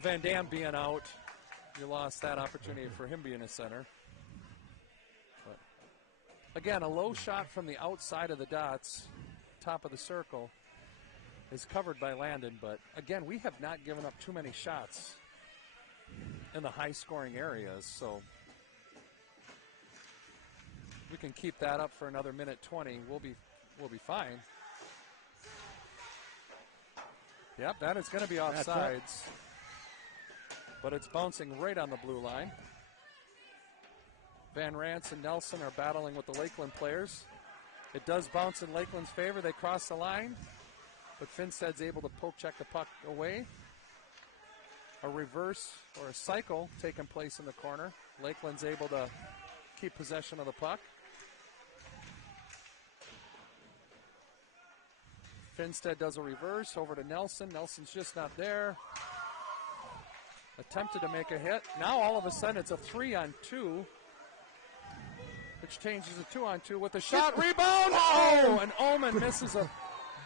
Van Dam being out, you lost that opportunity for him being a center. But again, a low shot from the outside of the dots, top of the circle, is covered by Landon. But again, we have not given up too many shots in the high-scoring areas, so we can keep that up for another minute 20. We'll be fine. Yep, that is going to be offsides. But it's bouncing right on the blue line. Van Rance and Nelson are battling with the Lakeland players. It does bounce in Lakeland's favor. They cross the line, but Finstead's able to poke check the puck away. A reverse or a cycle taking place in the corner. Lakeland's able to keep possession of the puck. Finstead does a reverse over to Nelson. Nelson's just not there. Attempted to make a hit. Now all of a sudden it's a 3-on-2, which changes to 2-on-2 with a shot. Rebound! Oh, and Ullman misses a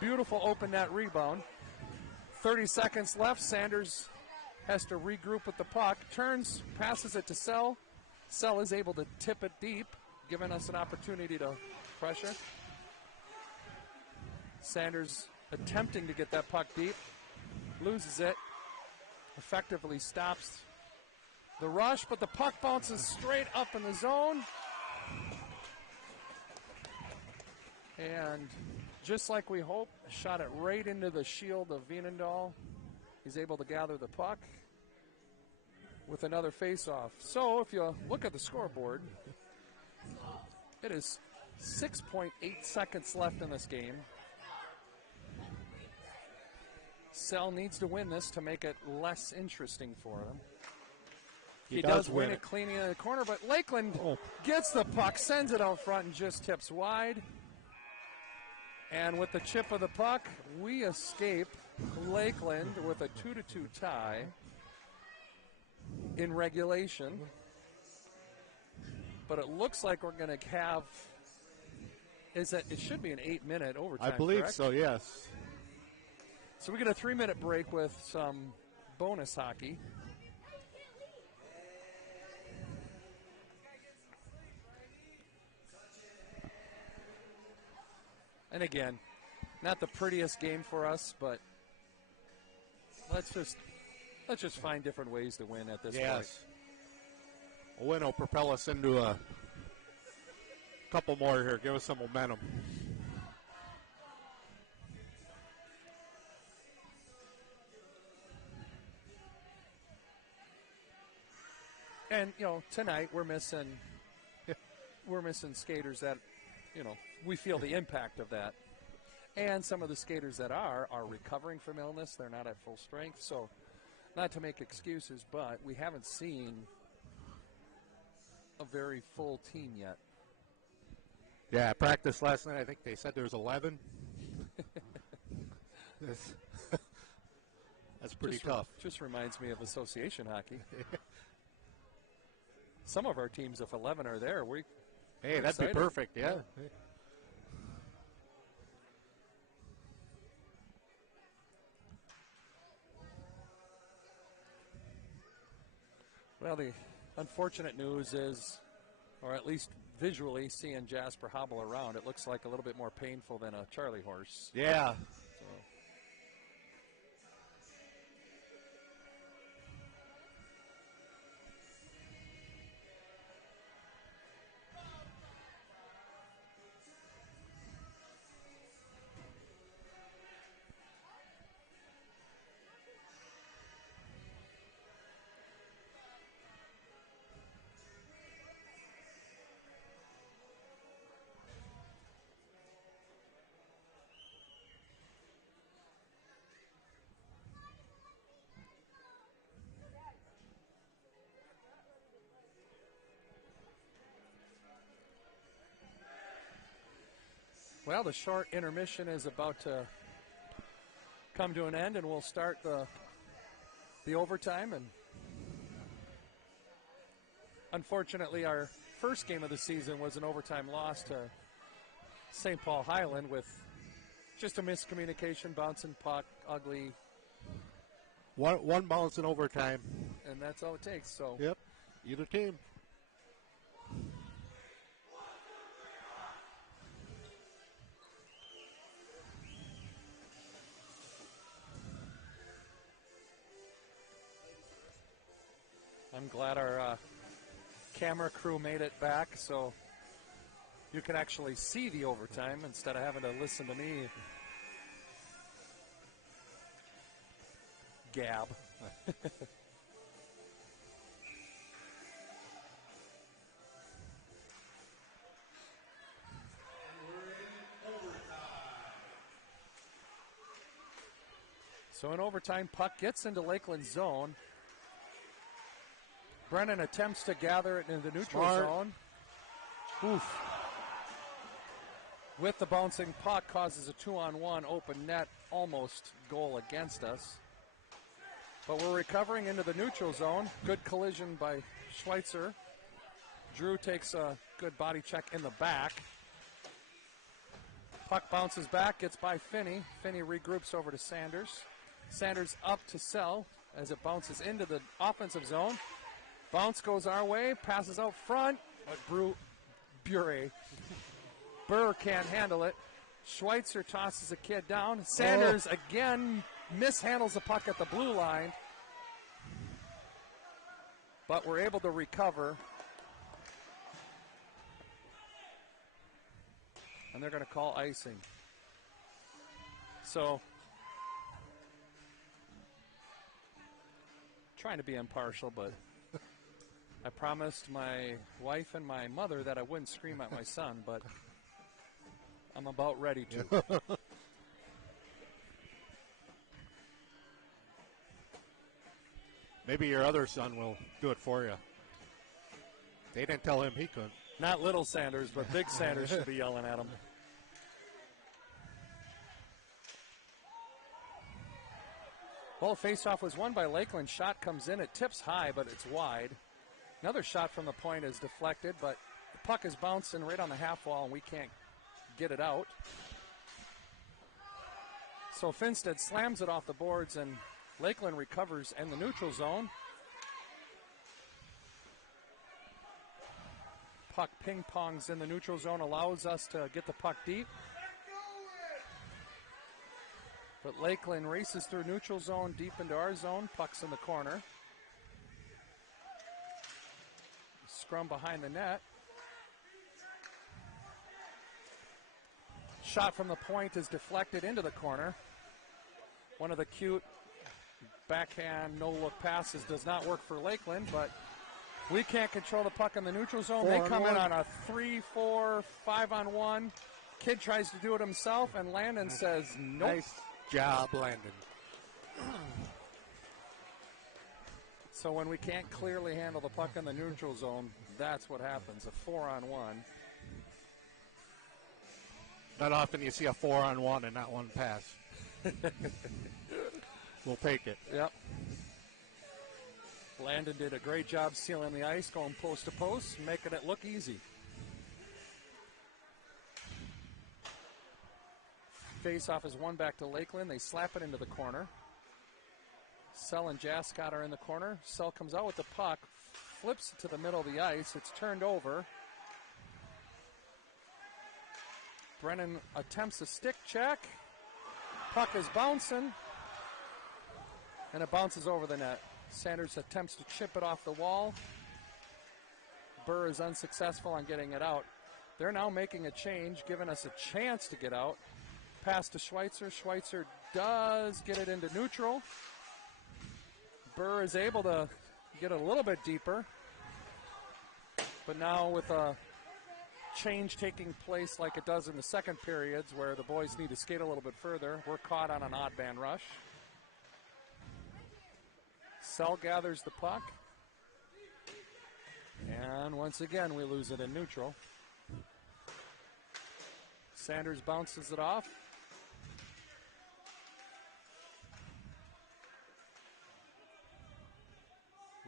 beautiful open net rebound. 30 seconds left. Sanders has to regroup with the puck. Turns, passes it to Sell. Sell is able to tip it deep, giving us an opportunity to pressure. Sanders attempting to get that puck deep, loses it, effectively stops the rush, but the puck bounces straight up in the zone. And just like we hoped, shot it right into the shield of Vienendahl. He's able to gather the puck with another face-off. So if you look at the scoreboard, it is 6.8 seconds left in this game. Sell needs to win this to make it less interesting for them. He does win it cleaning in the corner, but Lakeland gets the puck, sends it out front, and just tips wide. And with the chip of the puck, we escape Lakeland with a 2-2 tie in regulation. But it looks like we're going to have, it should be an 8-minute overtime, I believe correct? so, yes. So we get a 3-minute break with some bonus hockey. And again, not the prettiest game for us, but let's just find different ways to win at this point. A win will propel us into a couple more here. Give us some momentum. And, tonight we're missing skaters that, we feel the impact of that. And some of the skaters that are recovering from illness. They're not at full strength. So not to make excuses, but we haven't seen a very full team yet. Yeah, practice last night, I think they said there was 11. That's pretty tough. Just reminds me of association hockey. Some of our teams, if 11 are there, hey, that'd excited. be perfect, yeah. Well, the unfortunate news is, or at least visually, seeing Jasper hobble around, it looks like a little bit more painful than a Charlie horse. Yeah. Well, the short intermission is about to come to an end, and we'll start the overtime. And unfortunately, our first game of the season was an overtime loss to St. Paul Highland with just a miscommunication, bouncing puck, ugly. One bounce in overtime. And that's all it takes. So. Yep, either team. I'm glad our camera crew made it back so you can actually see the overtime instead of having to listen to me gab. So in overtime, puck gets into Lakeland zone. Brennan attempts to gather it in the neutral zone. Oof. With the bouncing puck, causes a 2-on-1 open net, almost goal against us. But we're recovering into the neutral zone. Good collision by Schweitzer. Drew takes a good body check in the back. Puck bounces back, gets by Finney. Finney regroups over to Sanders. Sanders up to Sell as it bounces into the offensive zone. Bounce goes our way, passes out front, but Burr can't handle it. Schweitzer tosses a kid down. Sanders again mishandles the puck at the blue line. But we're able to recover. And they're going to call icing. So, trying to be impartial, but I promised my wife and my mother that I wouldn't scream at my son, but I'm about ready to. Maybe your other son will do it for you. They didn't tell him he couldn't. Not little Sanders, but big Sanders should be yelling at him. Well, faceoff was won by Lakeland. Shot comes in. It tips high, but it's wide. Another shot from the point is deflected, but the puck is bouncing right on the half wall, and we can't get it out. So Finstead slams it off the boards, and Lakeland recovers in the neutral zone. Puck ping-pongs in the neutral zone, allows us to get the puck deep. But Lakeland races through neutral zone, deep into our zone. Puck's in the corner. Scrum behind the net. Shot from the point is deflected into the corner. One of the cute backhand no-look passes does not work for Lakeland, but We can't control the puck in the neutral zone. They come in on a 3-4, 5-on-1. Kid tries to do it himself, and Landon says, nope. Nice job, Landon. So when we can't clearly handle the puck in the neutral zone, that's what happens, a 4-on-1. Not often you see a 4-on-1 and not one pass. We'll take it. Yep. Landon did a great job sealing the ice, going post to post, making it look easy. Face-off is one back to Lakeland. They slap it into the corner. Sell and Jascott are in the corner. Sell comes out with the puck, flips it to the middle of the ice. It's turned over. Brennan attempts a stick check. Puck is bouncing, and it bounces over the net. Sanders attempts to chip it off the wall. Burr is unsuccessful on getting it out. They're now making a change, giving us a chance to get out. Pass to Schweitzer. Schweitzer does get it into neutral. Burr is able to get it a little bit deeper. But now with a change taking place like it does in the second periods where the boys need to skate a little bit further, we're caught on an odd man rush. Sell gathers the puck. And once again, we lose it in neutral. Sanders bounces it off.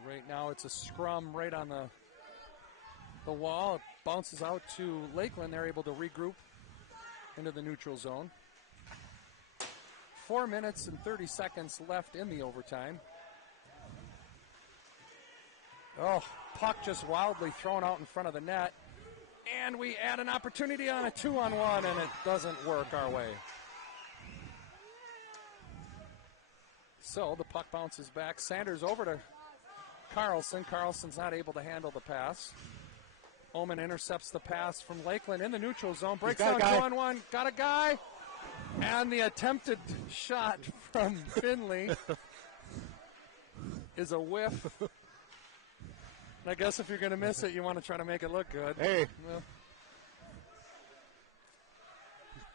Right now it's a scrum right on the wall. It bounces out to Lakeland. They're able to regroup into the neutral zone. 4 minutes and 30 seconds left in the overtime. Oh, puck just wildly thrown out in front of the net. And we add an opportunity on a 2-on-1, and it doesn't work our way. So the puck bounces back. Sanders over to Carlson. Carlson's not able to handle the pass. Omen intercepts the pass from Lakeland in the neutral zone. Breaks down 2-on-1. Got a guy. And the attempted shot from Finley is a whiff. I guess if you're going to miss it, you want to try to make it look good. Hey. Well,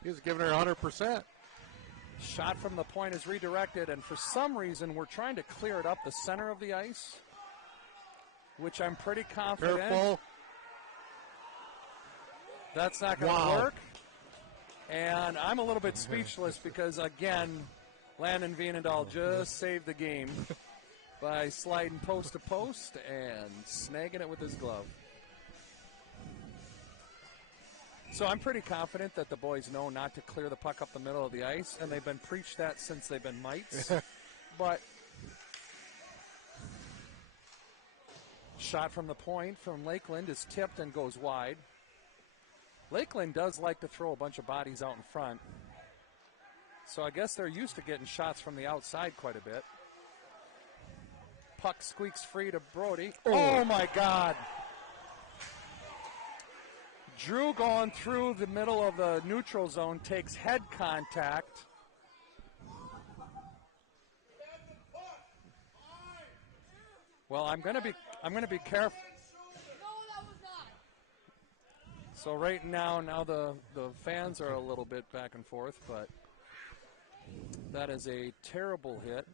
he was giving her 100%. Shot from the point is redirected, and for some reason, we're trying to clear it up the center of the ice, which I'm pretty confident. Careful. That's not going to work. And I'm a little bit speechless because, again, Landon Vienendahl just saved the game by sliding post to post and snagging it with his glove. So I'm pretty confident that the boys know not to clear the puck up the middle of the ice, and they've been preached that since they've been mites. But shot from the point from Lakeland is tipped and goes wide. Lakeland does like to throw a bunch of bodies out in front. So I guess they're used to getting shots from the outside quite a bit. Puck squeaks free to Brody. Oh my God. Drew going through the middle of the neutral zone takes head contact. Well, I'm going to be careful. So right now the fans are a little bit back and forth, but that is a terrible hit.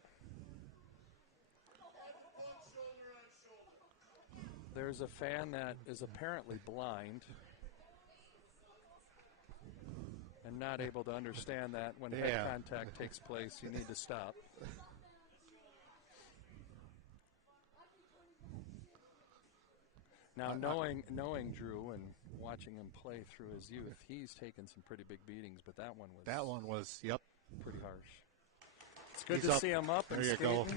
There's a fan that is apparently blind and not able to understand that when head contact takes place, you need to stop. Now, knowing Drew and watching him play through his youth, he's taken some pretty big beatings, but that one was yep, pretty harsh. It's good to see him up and skating. There you go.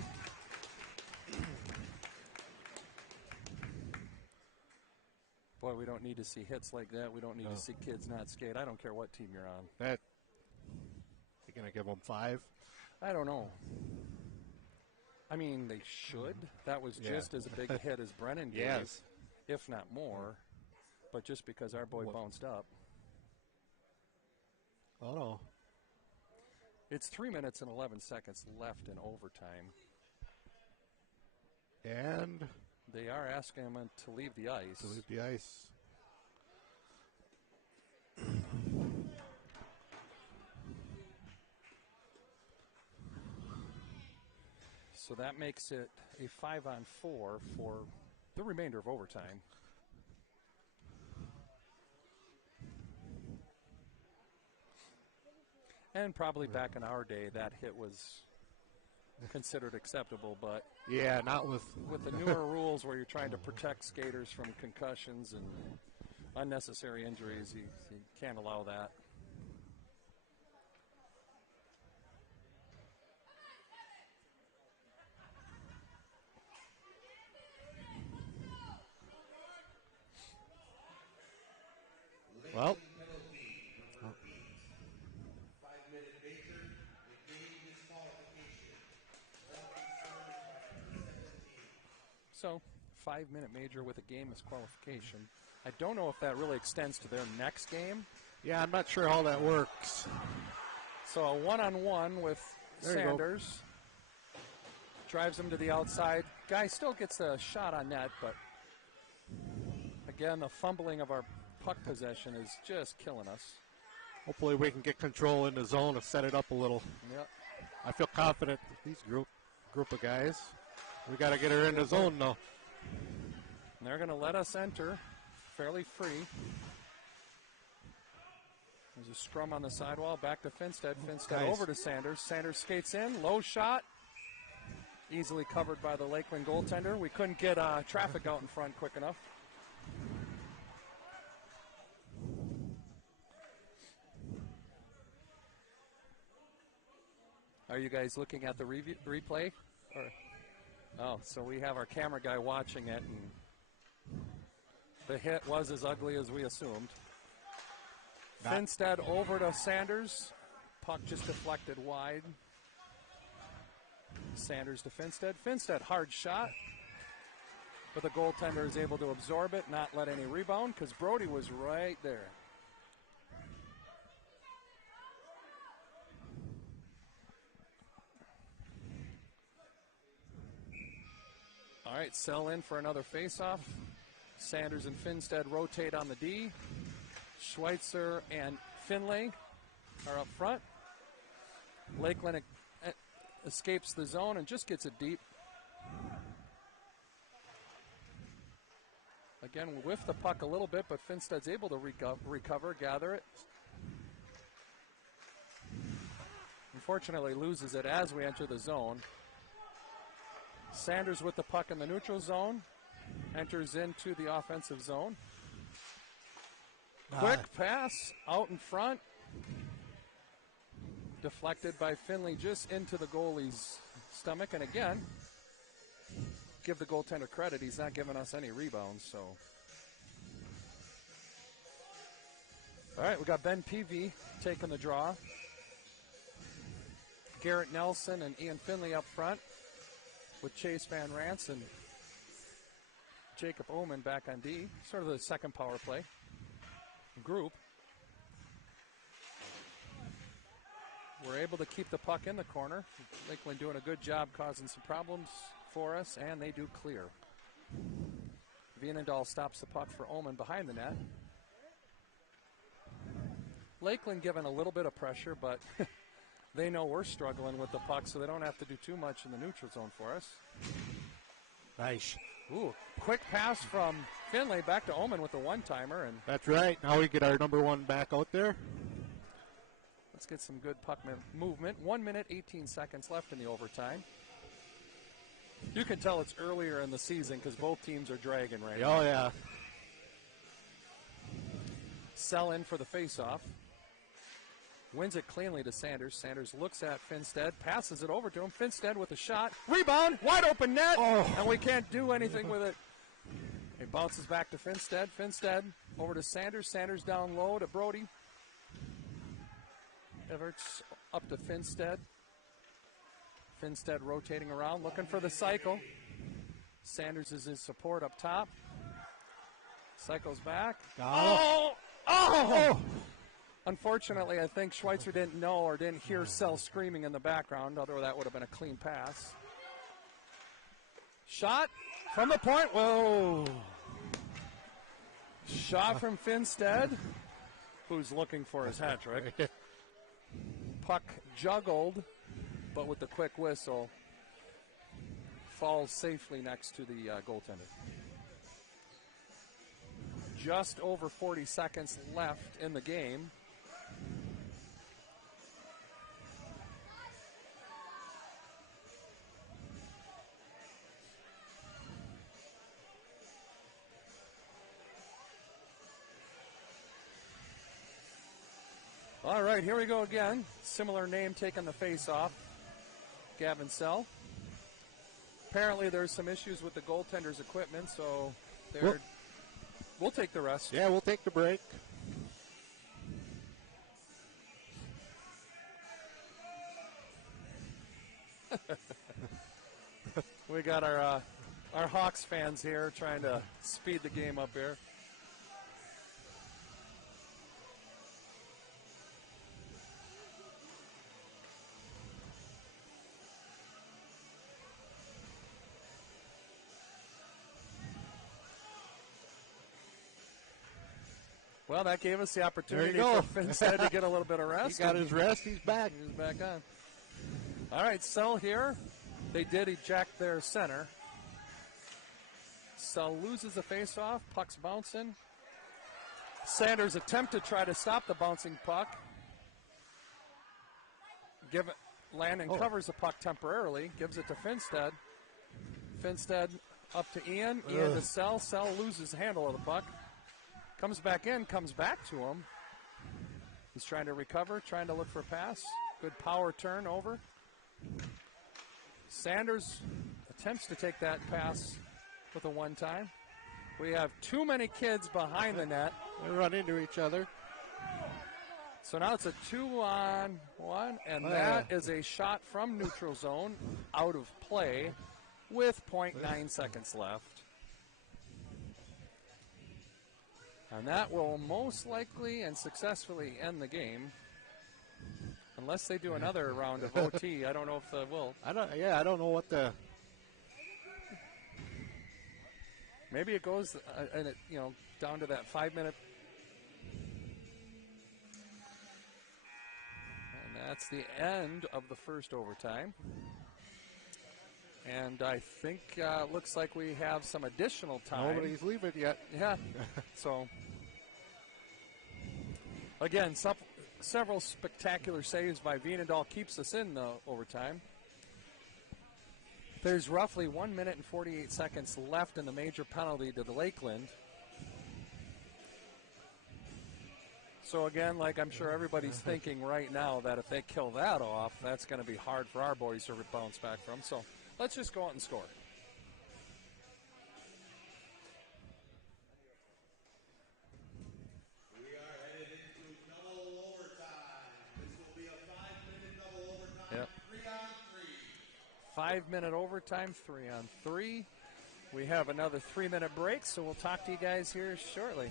Boy, we don't need to see hits like that. We don't need to see kids not skate. I don't care what team you're on. That you're going to give them 5? I don't know. I mean, they should. That was just as big a hit as Brennan gave, if not more. But just because our boy bounced up. Oh, no. It's 3 minutes and 11 seconds left in overtime. And They are asking him to leave the ice. To leave the ice. So that makes it a 5-on-4 for the remainder of overtime. And probably back in our day, that hit was considered acceptable, but yeah, not with the newer rules where you're trying to protect skaters from concussions and unnecessary injuries, you can't allow that. Well, penalty number 8. 5-minute major with game disqualification. Penalty served by number 17. So, 5-minute major with a game disqualification. I don't know if that really extends to their next game. yeah, I'm not sure how that works. So a one-on-one with Sanders. Drives him to the outside. Guy still gets a shot on net, but again, the fumbling of our puck possession is just killing us. Hopefully we can get control in the zone and set it up a little. Yep. I feel confident with these group of guys. We got to get her in the zone now. And they're going to let us enter fairly free. There's a scrum on the sidewall. Back to Finstead. Finstead over to Sanders. Sanders skates in. Low shot. Easily covered by the Lakeland goaltender. We couldn't get traffic out in front quick enough. Are you guys looking at the replay? Oh, so we have our camera guy watching it, and the hit was as ugly as we assumed. Finstead over to Sanders. Puck just deflected wide. Sanders to Finstead. Finstead, hard shot. But the goaltender is able to absorb it, not let any rebound, because Brody was right there. All right, Sell in for another faceoff. Sanders and Finstead rotate on the D. Schweitzer and Finlay are up front. Lakeland escapes the zone and just gets it deep. Again, whiff the puck a little bit, but Finstead's able to recover, gather it. Unfortunately, loses it as we enter the zone. Sanders with the puck in the neutral zone, enters into the offensive zone. Quick pass out in front. Deflected by Finley just into the goalie's stomach. And again, give the goaltender credit. He's not giving us any rebounds. So, all right, we got Ben Peavy taking the draw. Garrett Nelson and Ian Finley up front with Chase Van Rance and Jacob Oman back on D. Sort of the second power play group. We're able to keep the puck in the corner. Lakeland doing a good job causing some problems for us, and they do clear. Vienendahl stops the puck for Oman behind the net. Lakeland given a little bit of pressure, but they know we're struggling with the puck, so they don't have to do too much in the neutral zone for us. Nice. Ooh, quick pass from Finlay back to Oman with a one-timer. And that's right. Now we get our number one back out there. Let's get some good puck movement. 1 minute, 18 seconds left in the overtime. You can tell it's earlier in the season because both teams are dragging right now. Oh, yeah. Sell in for the faceoff. Wins it cleanly to Sanders. Sanders looks at Finstead, passes it over to him. Finstead with a shot. Rebound, wide open net, and we can't do anything with it. It bounces back to Finstead. Finstead over to Sanders. Sanders down low to Brody. Everts up to Finstead. Finstead rotating around, looking for the cycle. Sanders is his support up top. Cycles back. Oh! Unfortunately, I think Schweitzer didn't know or didn't hear Sell screaming in the background, although that would have been a clean pass. Shot, From the point, whoa. Shot from Finstead, who's looking for his hat trick. Puck juggled, but with the quick whistle, falls safely next to the goaltender. Just over 40 seconds left in the game. All right, here we go again. Similar name taking the face off. Gavin Sell. Apparently there's some issues with the goaltender's equipment, so we'll take the rest. Yeah, we'll take the break. We got our Hawks fans here trying to speed the game up here. Well, that gave us the opportunity for Finstead to get a little bit of rest. He got his rest. He's back. He's back on. All right, Sell here. They did eject their center. Sell loses the faceoff. Puck's bouncing. Sanders attempt to try to stop the bouncing puck. Landon covers the puck temporarily. Gives it to Finstead. Finstead up to Ian. Ian to Sell. Sell loses handle of the puck. Comes back in, comes back to him. He's trying to recover, trying to look for a pass. Good power turn over. Sanders attempts to take that pass with a one-time. We have too many kids behind the net. They run into each other. So now it's a 2-on-1, and that is a shot from neutral zone out of play with 0.9 seconds left. And that will most likely and successfully end the game. Unless they do another round of OT. I don't know if they will. I don't know what the... Maybe it goes down to that 5-minute. And that's the end of the first overtime. And I think looks like we have some additional time. Nobody's leaving yet. Yeah. So, again, several spectacular saves by Vienendahl keeps us in the overtime. There's roughly 1 minute and 48 seconds left in the major penalty to the Lakeland. So again, like I'm sure everybody's thinking right now, that if they kill that off, that's going to be hard for our boys to bounce back from. So let's just go out and score. We are headed into double overtime. This will be a 5-minute double overtime. Yep. 3-on-3. 5-minute overtime, 3-on-3. We have another 3-minute break, so we'll talk to you guys here shortly.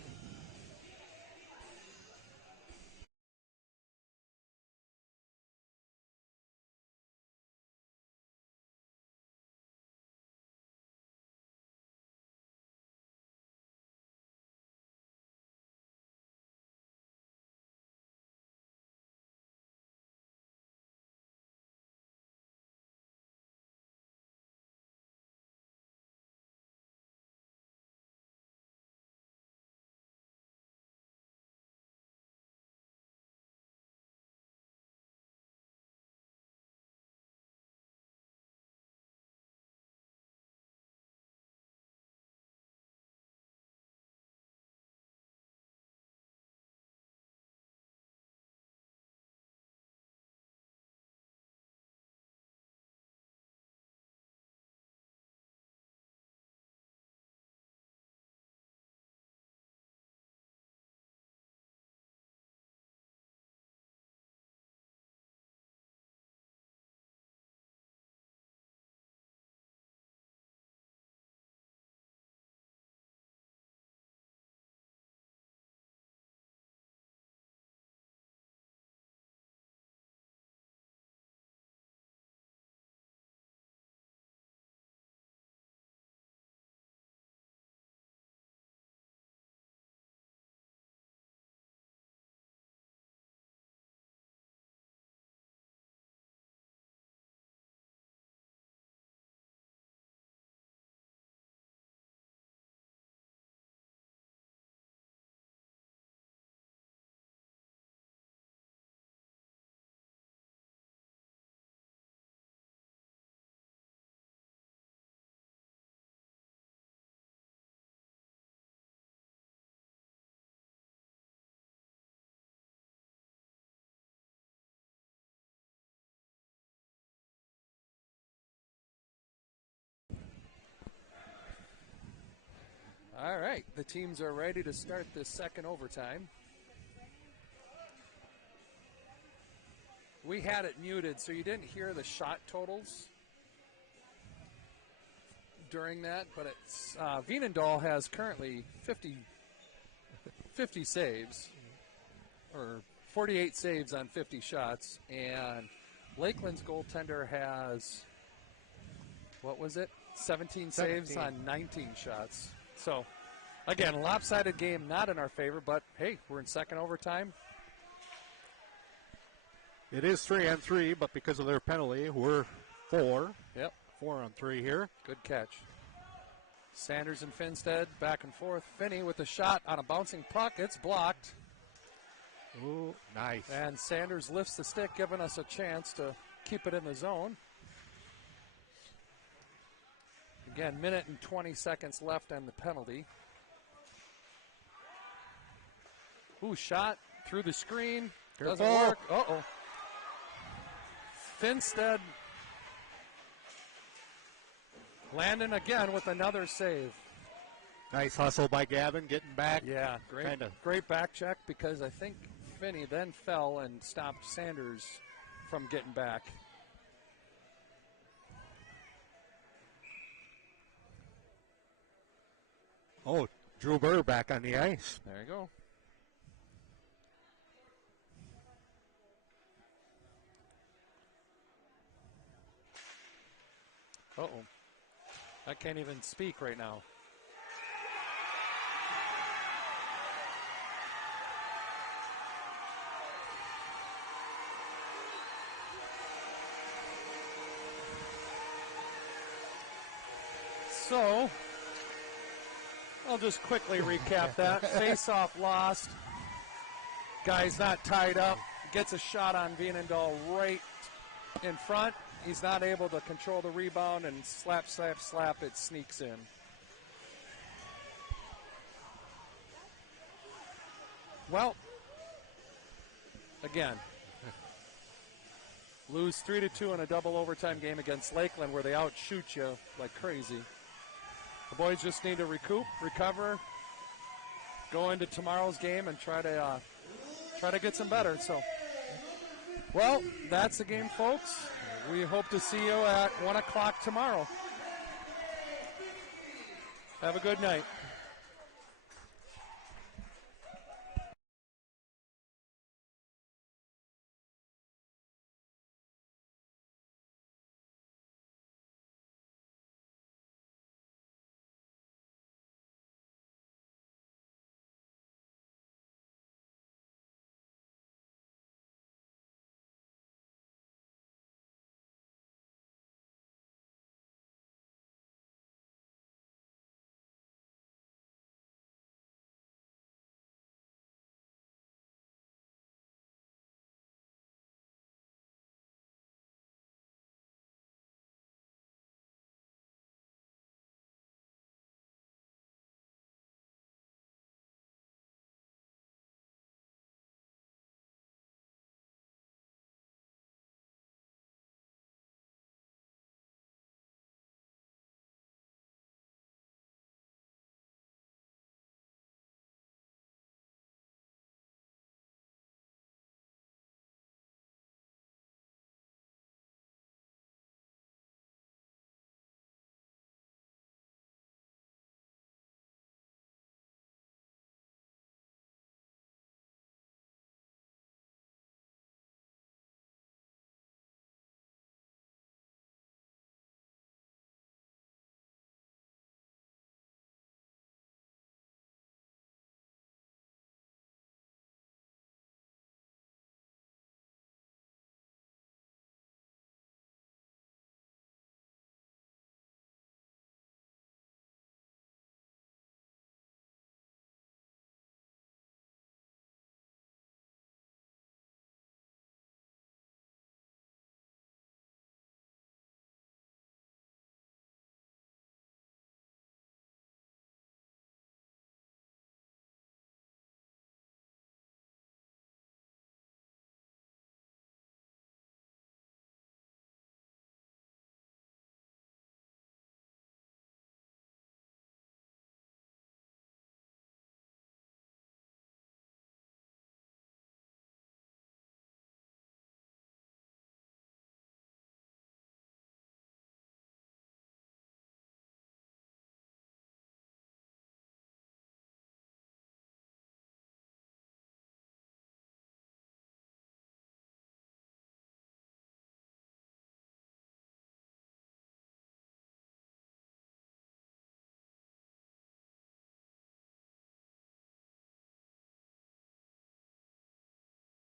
All right, the teams are ready to start this second overtime. We had it muted, so you didn't hear the shot totals during that, but it's Veenendahl has currently 50 saves, or 48 saves on 50 shots, and Lakeland's goaltender has, what was it, 17 saves on 19 shots. So, again, lopsided game, not in our favor, but hey, we're in second overtime. It is 3-on-3, but because of their penalty, we're 4. Yep. 4-on-3 here. Good catch. Sanders and Finstead back and forth. Finney with a shot on a bouncing puck. It's blocked. Ooh, nice. And Sanders lifts the stick, giving us a chance to keep it in the zone. Again, minute and 20 seconds left on the penalty. Ooh, shot through the screen. Doesn't work. Uh-oh. Finstead landing again with another save. Nice hustle by Gavin, getting back. Yeah, great back check, because I think Finney then fell and stopped Sanders from getting back. Oh, Drew Burr back on the ice. There you go. Uh-oh. I can't even speak right now. So, I'll just quickly recap that. Face-off lost. Guy's not tied up. Gets a shot on Veenendahl right in front. He's not able to control the rebound, and slap, it sneaks in. Well, again, lose 3-2 in a double overtime game against Lakeland, where they outshoot you like crazy. The boys just need to recover, go into tomorrow's game, and try to get some better. So, well, that's the game, folks. We hope to see you at 1 o'clock tomorrow. Have a good night.